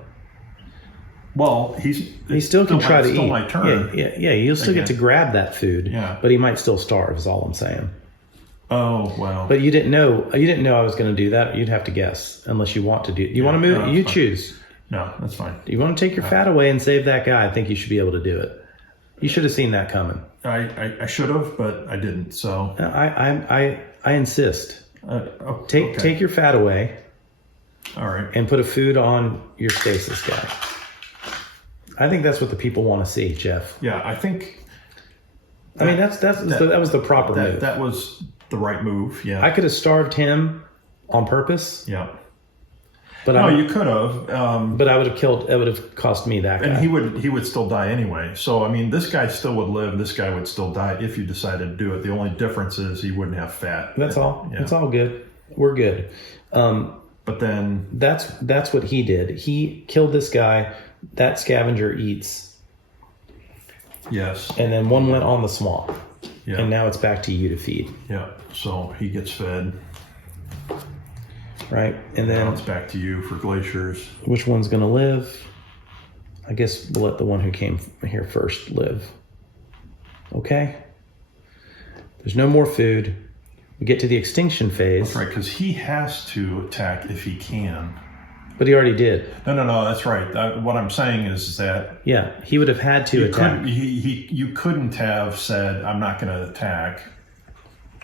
Well, he still can try to eat. Still my turn. Yeah. You'll still get to grab that food. Yeah. But he might still starve. Is all I'm saying. Oh well. But you didn't know. I was going to do that. You'd have to guess, unless you want to do. You want to move? no, You that's fine. choose. No, that's fine. Do you want to take your fat away and save that guy? I think you should be able to do it. You should have seen that coming. I should have, but I didn't. So I insist. okay. Take your fat away All right. and put a food on your stasis guy. I think that's what the people want to see, Jeff. Yeah, I think. I mean, that was the proper move. That was the right move. Yeah. I could have starved him on purpose, Yeah. but No, you could have. But I would have killed. It would have cost me that guy. And he would still die anyway. So I mean, this guy still would live. This guy would still die if you decided to do it. The only difference is he wouldn't have fat. That's all. Yeah. It's all good. We're good. But then That's what he did. He killed this guy. That scavenger eats, yes. and then one went on the swamp. Yeah. And now it's back to you to feed, Yeah. So he gets fed. right? And Now then it's back to you for glaciers. which one's going to live? I guess we'll let the one who came here first live. Okay? There's no more food. We get to the extinction phase. That's right, because he has to attack if he can. But he already did. No, that's right. What I'm saying is that... Yeah, he would have had to attack. You couldn't have said, I'm not going to attack.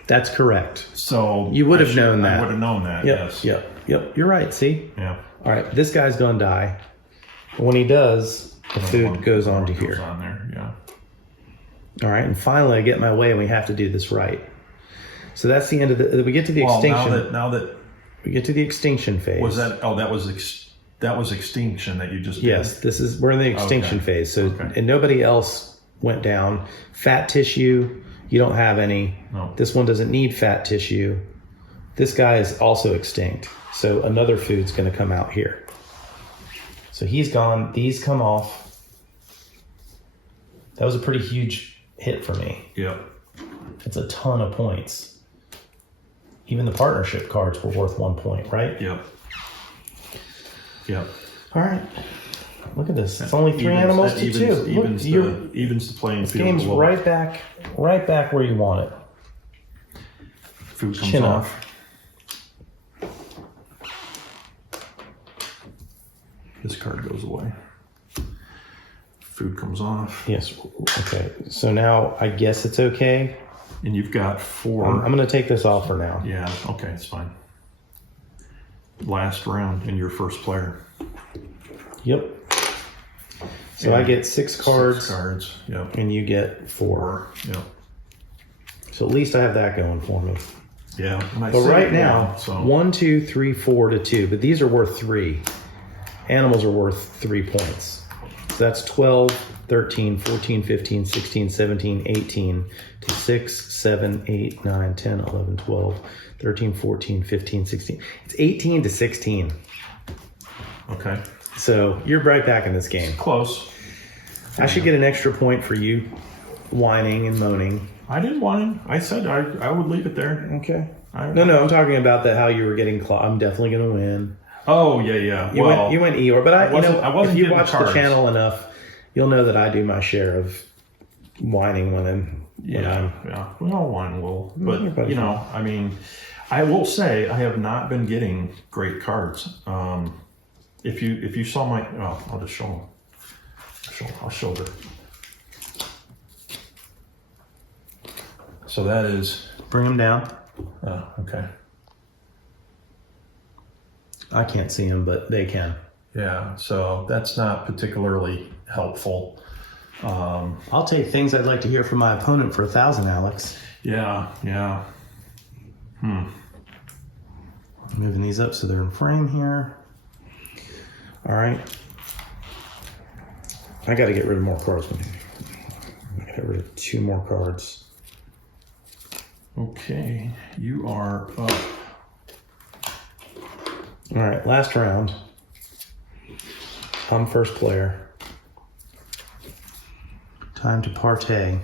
That's correct. So... You would have known that. I would have known that, yes. Yep. You're right, see? Yeah. All right, this guy's going to die. When he does, the food goes on to here. Goes on there, yeah. All right, and finally I get my way and we have to do this right. So that's the end of the... We get to the extinction. Now that we get to the extinction phase. Was that... Oh, that was extinction that you just did? Yes, we're in the extinction phase. So, and nobody else went down. Fat tissue, you don't have any. No. This one doesn't need fat tissue. This guy is also extinct. So another food's going to come out here. So he's gone. These come off. That was a pretty huge hit for me. Yep. It's a ton of points. Even the partnership cards were worth 1 point, right? Yep. All right. Look at this. It's only three animals to two. Evens the playing field. Game's right back where you want it. Food comes Chin off. This card goes away. Food comes off. Yes. Okay. So now I guess it's okay. And you've got 4. I'm going to take this off for now. Yeah. Okay. It's fine. Last round and you're first player. Yep. So I get 6 cards. 6 cards. Yep. And you get 4. Yep. So at least I have that going for me. Yeah. But right now, 1, 2, 3, 4 to 2. But these are worth 3. Animals are worth 3 points. So that's 12, 13, 14, 15, 16, 17, 18 to 6, 7, 8, 9, 10, 11, 12, 13, 14, 15, 16. It's 18 to 16. Okay. So you're right back in this game. Close. I should get an extra point for you whining and moaning. I didn't whine. I said I would leave it there. Okay. No, I'm talking about that how you were getting I'm definitely going to win. Oh, yeah. You went Eeyore, but I wasn't if you getting watch the channel enough, you'll know that I do my share of whining when Yeah. Well, one will. But, I mean, I will say I have not been getting great cards. If you saw my... Oh, I'll just show them. I'll show her. So that is... Bring them down. Oh, okay. I can't see them, but they can. Yeah, so that's not particularly helpful. I'll take things I'd like to hear from my opponent for 1,000, Alex. Yeah. Moving these up so they're in frame here. All right. I got to get rid of more cards. I got to get rid of 2 more cards. Okay, you are up. All right, last round. I'm first player. Time to partay.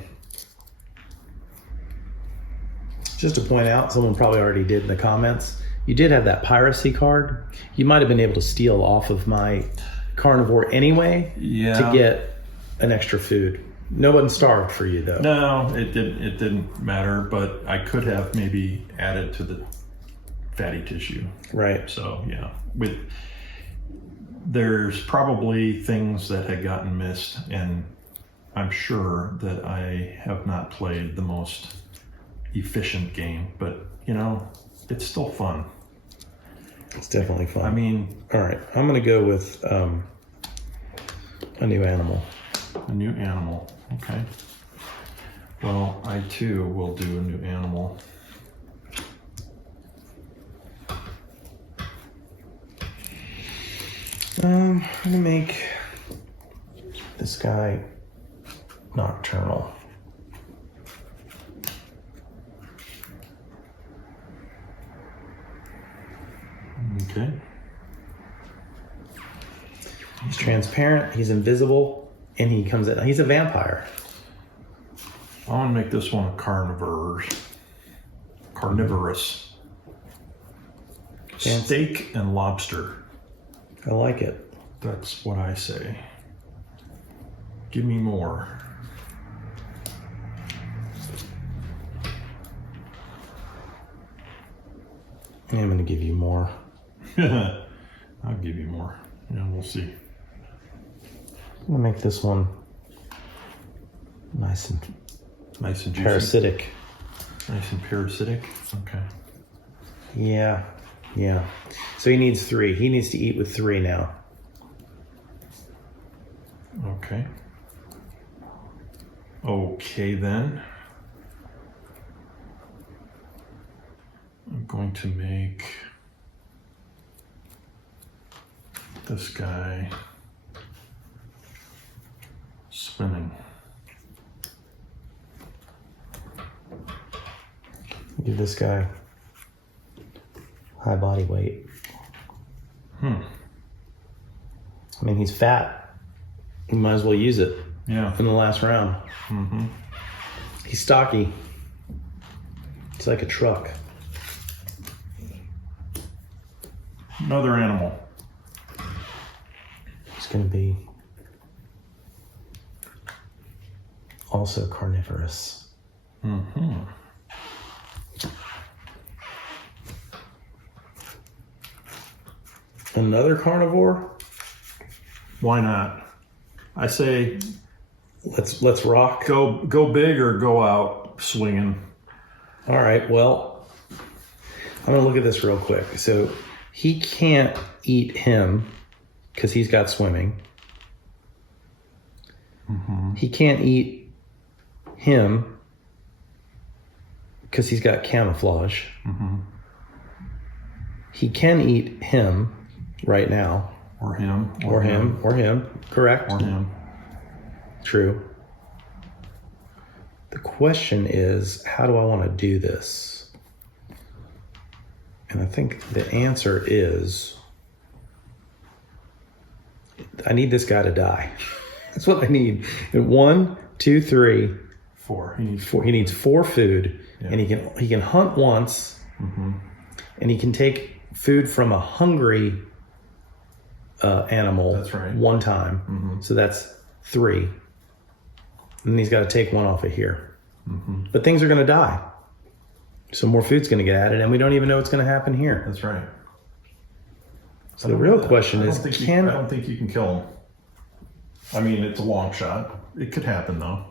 Just to point out, someone probably already did in the comments, you did have that piracy card. You might have been able to steal off of my carnivore anyway to get an extra food. No one starved for you though. No, it didn't matter, but I could have maybe added to the fatty tissue. Right. So yeah, there's probably things that had gotten missed, and I'm sure that I have not played the most efficient game, but it's still fun. It's definitely fun. I mean, all right, I'm going to go with a new animal. A new animal. Okay. Well, I too will do a new animal. I'm going to make this guy nocturnal. Okay. He's transparent, he's invisible, and he comes in. He's a vampire. I want to make this one carnivorous. Steak and lobster. I like it. That's what I say. Give me more. I'm going to give you more. I'll give you more. Yeah, we'll see. I'm going to make this one nice and juicy. parasitic. Nice and parasitic. Okay. Yeah. So he needs 3. He needs to eat with 3 now. Okay. Okay, then. I'm going to make this guy swimming. Give this guy high body weight. I mean, he's fat. You might as well use it. Yeah. In the last round. Mm-hmm. He's stocky. It's like a truck. Another animal. It's going to be also carnivorous. Mm-hmm. Another carnivore? Why not? I say Let's rock. go big or go out swinging. All right, well, I'm going to look at this real quick. So he can't eat him because he's got swimming. Mm-hmm. He can't eat him because he's got camouflage. Mm-hmm. He can eat him right now. Or him. Or him. Correct. Or him. True. The question is, how do I want to do this? And I think the answer is, I need this guy to die. That's what I need. 1, 2, 3, 4. He needs 4. He needs 4 food, Yeah. and he can hunt once, Mm-hmm. and he can take food from a hungry animal. That's right. 1 time. Mm-hmm. So that's 3. And he's got to take 1 off of here. Mm-hmm. But things are going to die. So more food's going to get added, and we don't even know what's going to happen here. That's right. So the real question is, I don't think you can kill him. I mean, it's a long shot. It could happen, though.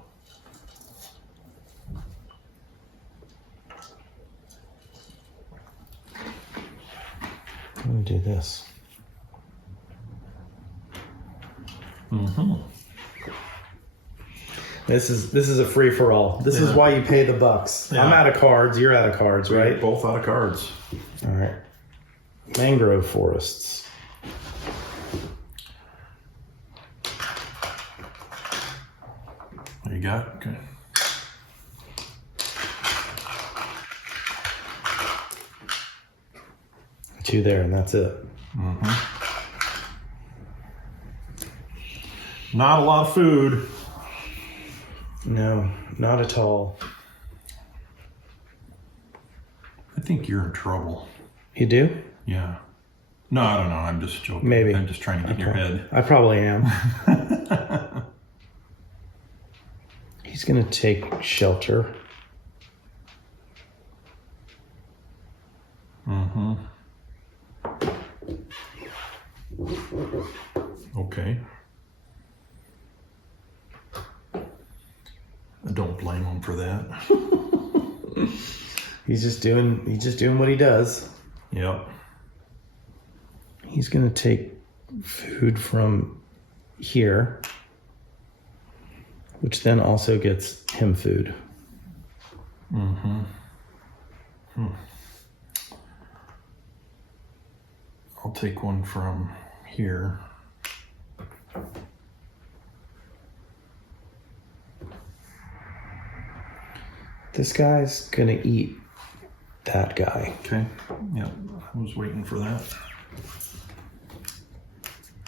I'm going to do this. Mm-hmm. This is a free for all. This is why you pay the bucks. Yeah. I'm out of cards. You're out of cards, right? Both out of cards. All right. Mangrove forests. There you go. Okay. Two there, and that's it. Mm-hmm. Not a lot of food. No, not at all. I think you're in trouble. You do? Yeah. No, I don't know. I'm just joking. Maybe. I'm just trying to get in your head. I probably am. He's going to take shelter. Mm-hmm. Okay. I don't blame him for that. He's just doing what he does. Yep. He's going to take food from here, which then also gets him food. Mm-hmm. I'll take one from here. This guy's going to eat that guy. Okay. Yep. I was waiting for that.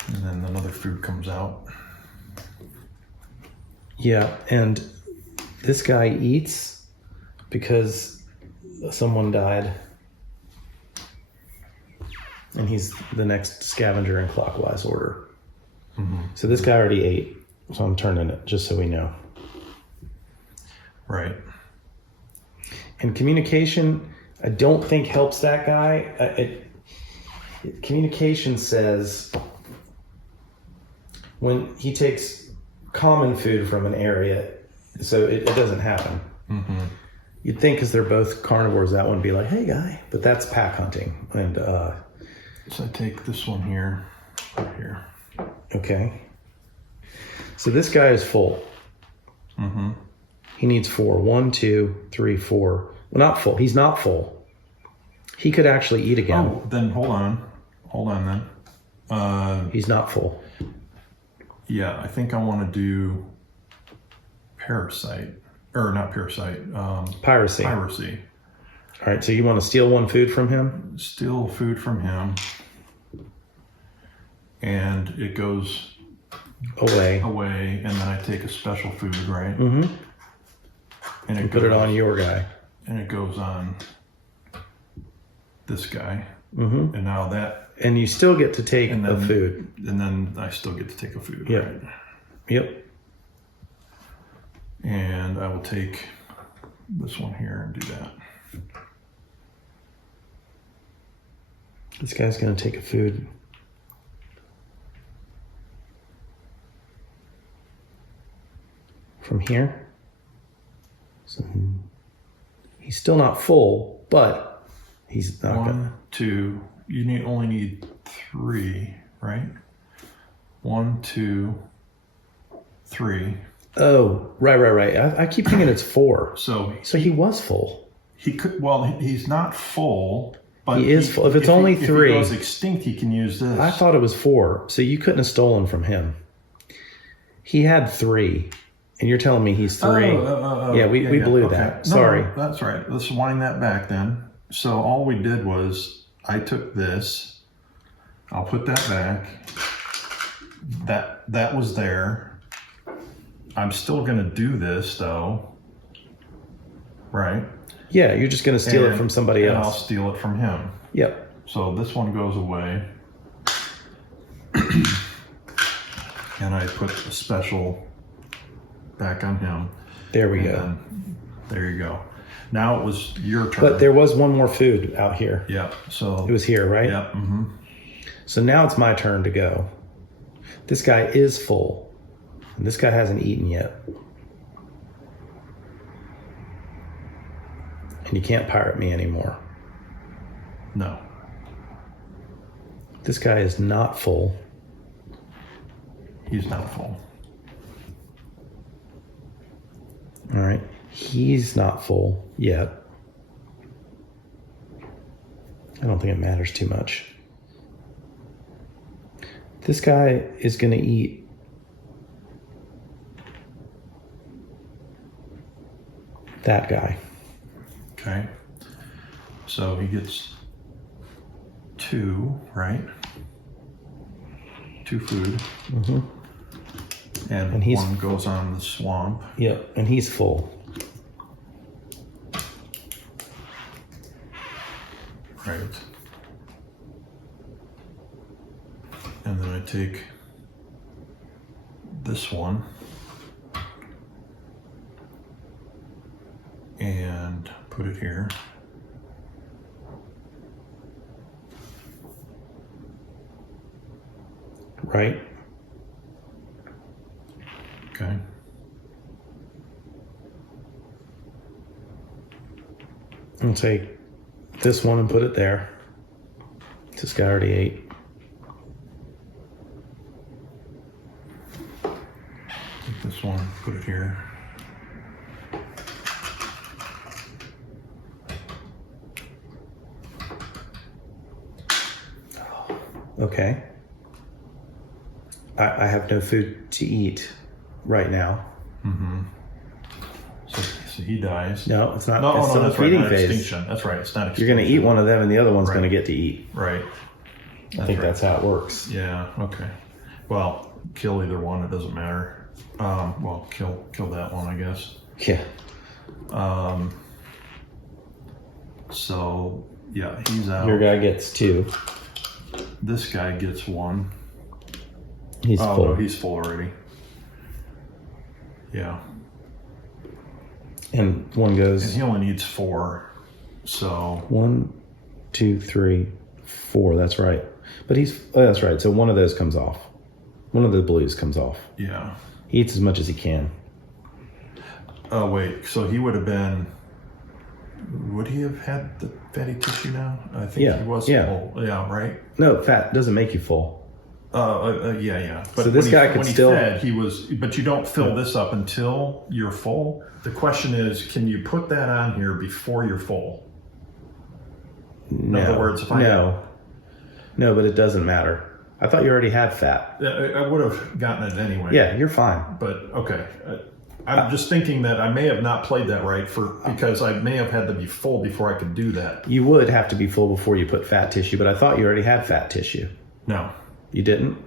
And then another food comes out. Yeah, and this guy eats because someone died. And he's the next scavenger in clockwise order. Mm-hmm. So this guy already ate, so I'm turning it, just so we know. Right. And communication, I don't think helps that guy. Communication says when he takes common food from an area, so it doesn't happen. Mm-hmm. You'd think because they're both carnivores, that one would be like, hey, guy. But that's pack hunting. And so I take this one here, right here. Okay. So this guy is full. Mm-hmm. He needs 4. 1, 2, 3, 4. Well, not full. He's not full. He could actually eat again. Oh, then hold on. Hold on then. He's not full. Yeah, I think I want to do parasite. Or not parasite. Piracy. Piracy. All right, so you want to steal one food from him? Steal food from him. And it goes away, and then I take a special food, right? Mm-hmm. And it put it on your guy. And it goes on this guy. Mm-hmm. And now that... And you still get to take a food. And then I still get to take a food, yep. Right? Yep. And I will take this one here and do that. This guy's going to take a food. From here. So he's still not full, but he's not going to. 1, 2, you only need 3, right? 1, 2, 3. Oh, right. I keep thinking it's 4. So he was full. He could. Well, he's not full, but he is full. If it's only 3, if he goes extinct, he can use this. I thought it was 4, so you couldn't have stolen from him. He had 3, and you're telling me he's 3. Yeah, we blew that. Sorry. No, that's right. Let's wind that back then. So all we did was I took this. I'll put that back. That was there. I'm still going to do this, though. Right? Yeah, you're just going to steal it from somebody else. And I'll steal it from him. Yep. So this one goes away. And I put a special back on him. There we go. There you go. Now it was your turn. But there was one more food out here. Yeah. So it was here, right? Yep. Mm-hmm. So now it's my turn to go. This guy is full. And this guy hasn't eaten yet. And you can't pirate me anymore. No. This guy is not full. He's not full. All right. He's not full yet. I don't think it matters too much. This guy is going to eat that guy. Okay. So he gets 2, right? 2 food. Mm-hmm. And one goes on the swamp. Yep, and he's full. Right. And then I take this one and put it here. Right. Okay. I'll take this one and put it there. This guy already ate. Take this one, put it here. Okay. I have no food to eat right now. Mm-hmm. So he dies. No, it's not. No, it's still that's a feeding right. Not phase. extinction. That's right. It's not extinction. You're going to eat one of them, and the other one's Right. going to get to eat. Right. I think that's how it works. Yeah. Okay. Well, kill either one. It doesn't matter. Well, kill that one, I guess. Yeah. So yeah, he's out. Your guy gets 2. This guy gets 1. He's full. No, he's full already. Yeah. And one goes. And he only needs 4. So 1, 2, 3, 4. That's right. But that's right. So one of those comes off. One of the blues comes off. yeah. He eats as much as he can. Oh wait, so he would have been. Would he have had the fatty tissue now? I think Yeah, he was yeah. full. Yeah, right. No, fat doesn't make you full. Yeah. But So this guy could when still- he fed, he was. But you don't fill this up until you're full. The question is, can you put that on here before you're full? In other words, if No, but it doesn't matter. I thought you already had fat. I would have gotten it anyway. Yeah, you're fine. But okay. I'm just thinking that I may have not played that right because I may have had to be full before I could do that. You would have to be full before you put fat tissue, but I thought you already had fat tissue. No. You didn't?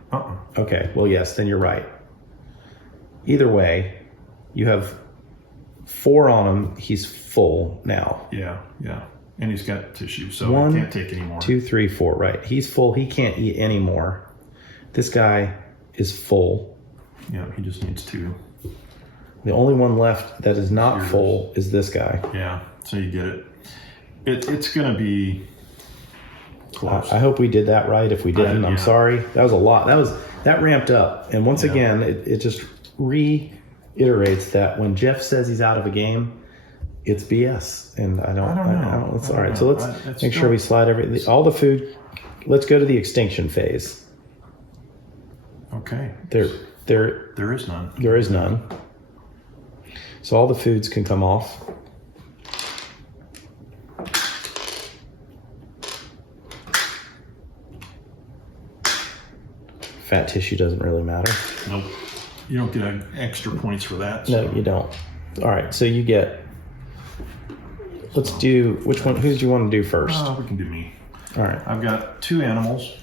Okay, well, yes, then you're right. Either way, you have 4 on him. He's full now. Yeah. And he's got tissue, so 1, he can't take any more. 2, 3, 4. Right. He's full. He can't eat anymore. This guy is full. Yeah, he just needs 2. The only one left that is not full is this guy. Yeah, so you get it. It's going to be close. I hope we did that right. If we didn't, I'm sorry. That was a lot. That ramped up. And once again, it just reiterates that when Jeff says he's out of a game, it's BS. And I don't know. It's all right. So let's make sure we slide all the food. Let's go to the extinction phase. Okay. There is none. There is none. So all the foods can come off. Fat tissue doesn't really matter. Nope. You don't get extra points for that. No, you don't. All right, so you get. Let's do which one? Who do you want to do first? We can do me. All right. I've got 2 animals.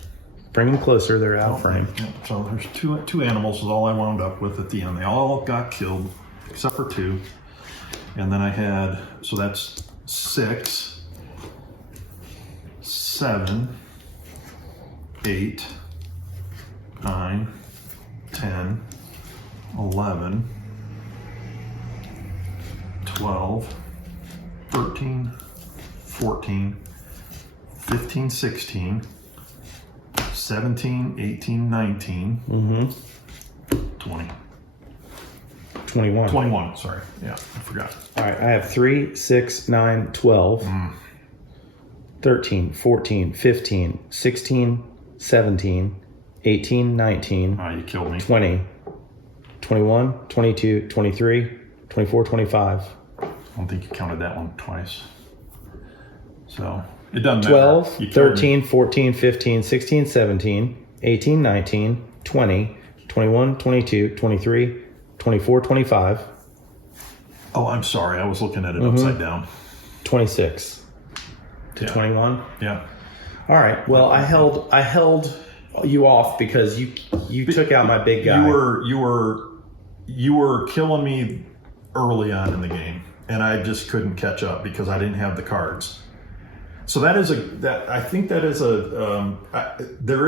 Bring them closer. They're out of frame. Yeah, so there's two animals is all I wound up with at the end. They all got killed except for 2. And then I had, so that's 6, 7, 8, 9, 10, 11, 12, 13, 14, 15, 16, 17, 18, 19, 20. 21. 21, sorry. Yeah, I forgot. All right, I have 3, 6, 9, 12, 13, 14, 15, 16, 17, 18, 19, You killed me. 20, 21, 22, 23, 24, 25. I don't think you counted that one twice. So, it doesn't matter. 12, You killed 13, me. 14, 15, 16, 17, 18, 19, 20, 21, 22, 23, 24, 25. Oh, I'm sorry. I was looking at it upside down. 26 to 21. Yeah. All right. Well, I held you off because you took out my big guy. You were killing me early on in the game, and I just couldn't catch up because I didn't have the cards. So there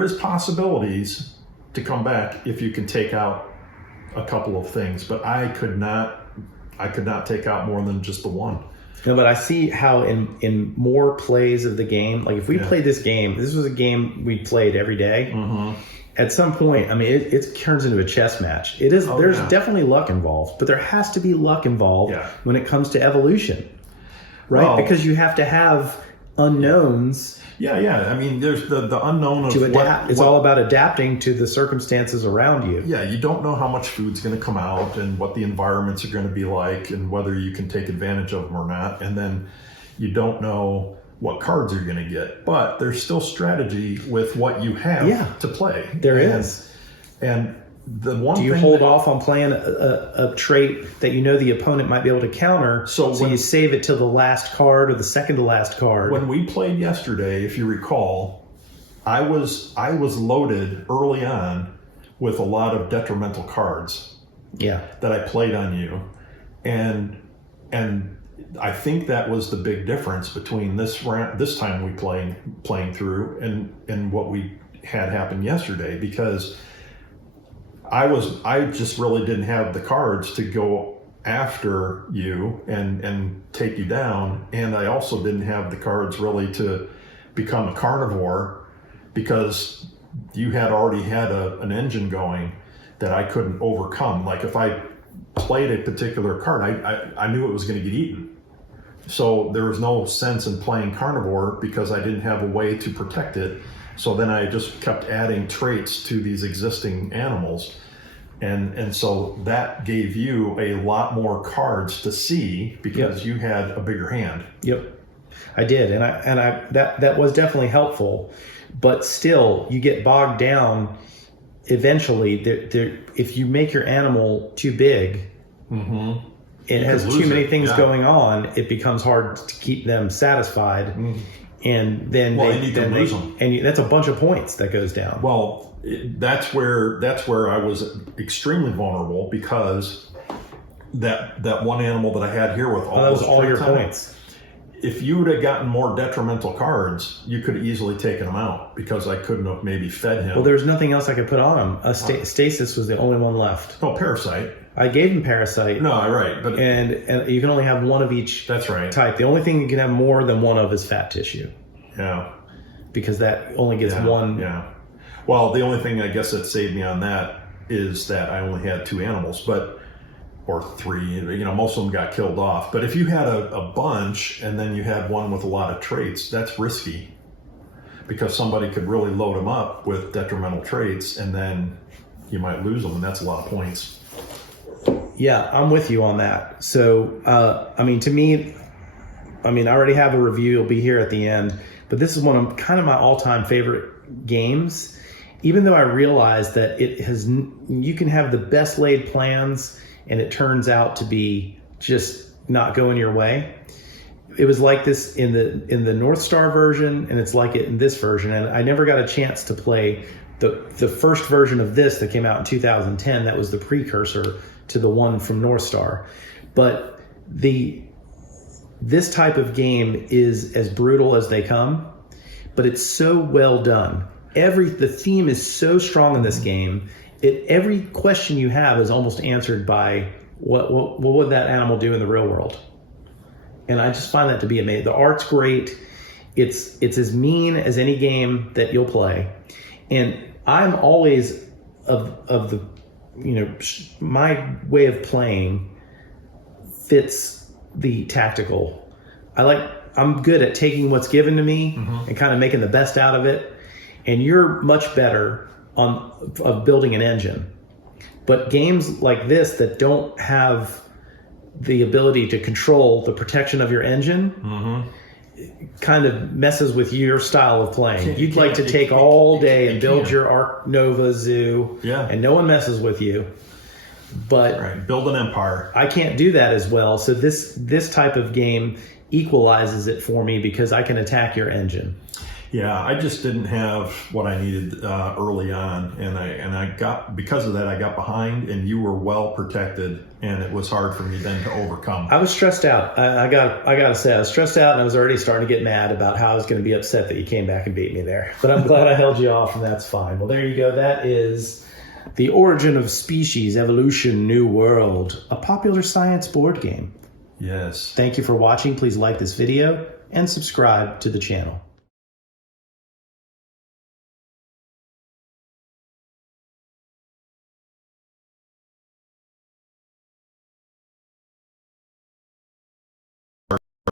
is possibilities to come back if you can take out a couple of things, but I could not take out more than just the one. No, but I see how in more plays of the game, like if we played this game, this was a game we played every day. At some point, I mean, it turns into a chess match. It is. There's definitely luck involved, but there has to be luck involved when it comes to evolution, right? Well, because you have to have unknowns. Yeah. I mean, there's the unknown of to adapt. It's all about adapting to the circumstances around you. Yeah, you don't know how much food's going to come out and what the environments are going to be like and whether you can take advantage of them or not. And then you don't know what cards you're going to get. But there's still strategy with what you have to play. There is. And the one Do you thing hold off on playing a trait that you know the opponent might be able to counter, so you save it till the last card or the second to last card? When we played yesterday, if you recall, I was loaded early on with a lot of detrimental cards that I played on you. And I think that was the big difference between this time we playing through and what we had happen yesterday, because I just really didn't have the cards to go after you and take you down. And I also didn't have the cards really to become a carnivore, because you had already had an engine going that I couldn't overcome. Like if I played a particular card, I knew it was going to get eaten. So there was no sense in playing carnivore because I didn't have a way to protect it. So then I just kept adding traits to these existing animals. And so that gave you a lot more cards to see because you had a bigger hand. Yep, I did, and I that was definitely helpful. But still, you get bogged down. Eventually, if you make your animal too big, it has too many things going on. It becomes hard to keep them satisfied, and then that's a bunch of points that goes down. Well, that's where I was extremely vulnerable, because that one animal that I had here with all your points. If you would have gotten more detrimental cards, you could have easily taken him out, because I couldn't have maybe fed him. Well, there was nothing else I could put on him. Stasis was the only one left. Oh, Parasite. I gave him Parasite. No, right, but and you can only have one of each. That's right. Type. The only thing you can have more than one of is fat tissue. Yeah. Because that only gets one. Yeah. Well, the only thing I guess that saved me on that is that I only had 2 animals, or 3. Most of them got killed off. But if you had a bunch and then you had one with a lot of traits, that's risky, because somebody could really load them up with detrimental traits, and then you might lose them, and that's a lot of points. Yeah, I'm with you on that. So, to me, I already have a review. It'll be here at the end. But this is one of kind of my all-time favorite games, even though I realize that you can have the best laid plans and it turns out to be just not going your way. It was like this in the North Star version, and it's like it in this version. And I never got a chance to play the first version of this that came out in 2010. That was the precursor to the one from North Star. But this type of game is as brutal as they come, but it's so well done. The theme is so strong in this game. Every question you have is almost answered by what would that animal do in the real world? And I just find that to be amazing. The art's great. It's as mean as any game that you'll play. And I'm always of the, my way of playing fits the tactical. I'm good at taking what's given to me and kind of making the best out of it. And you're much better of building an engine. But games like this that don't have the ability to control the protection of your engine kind of messes with your style of playing. You'd like to take all day and build your Ark Nova zoo, and no one messes with you. But build an empire. I can't do that as well. So this type of game equalizes it for me because I can attack your engine. Yeah, I just didn't have what I needed early on, and I got, because of that, I got behind, and you were well protected, and it was hard for me then to overcome. I was stressed out. I gotta say, I was stressed out, and I was already starting to get mad about how I was going to be upset that you came back and beat me there. But I'm glad I held you off, and that's fine. Well, there you go. That is The Origin of Species, Evolution, New World, a popular science board game. Yes. Thank you for watching. Please like this video and subscribe to the channel.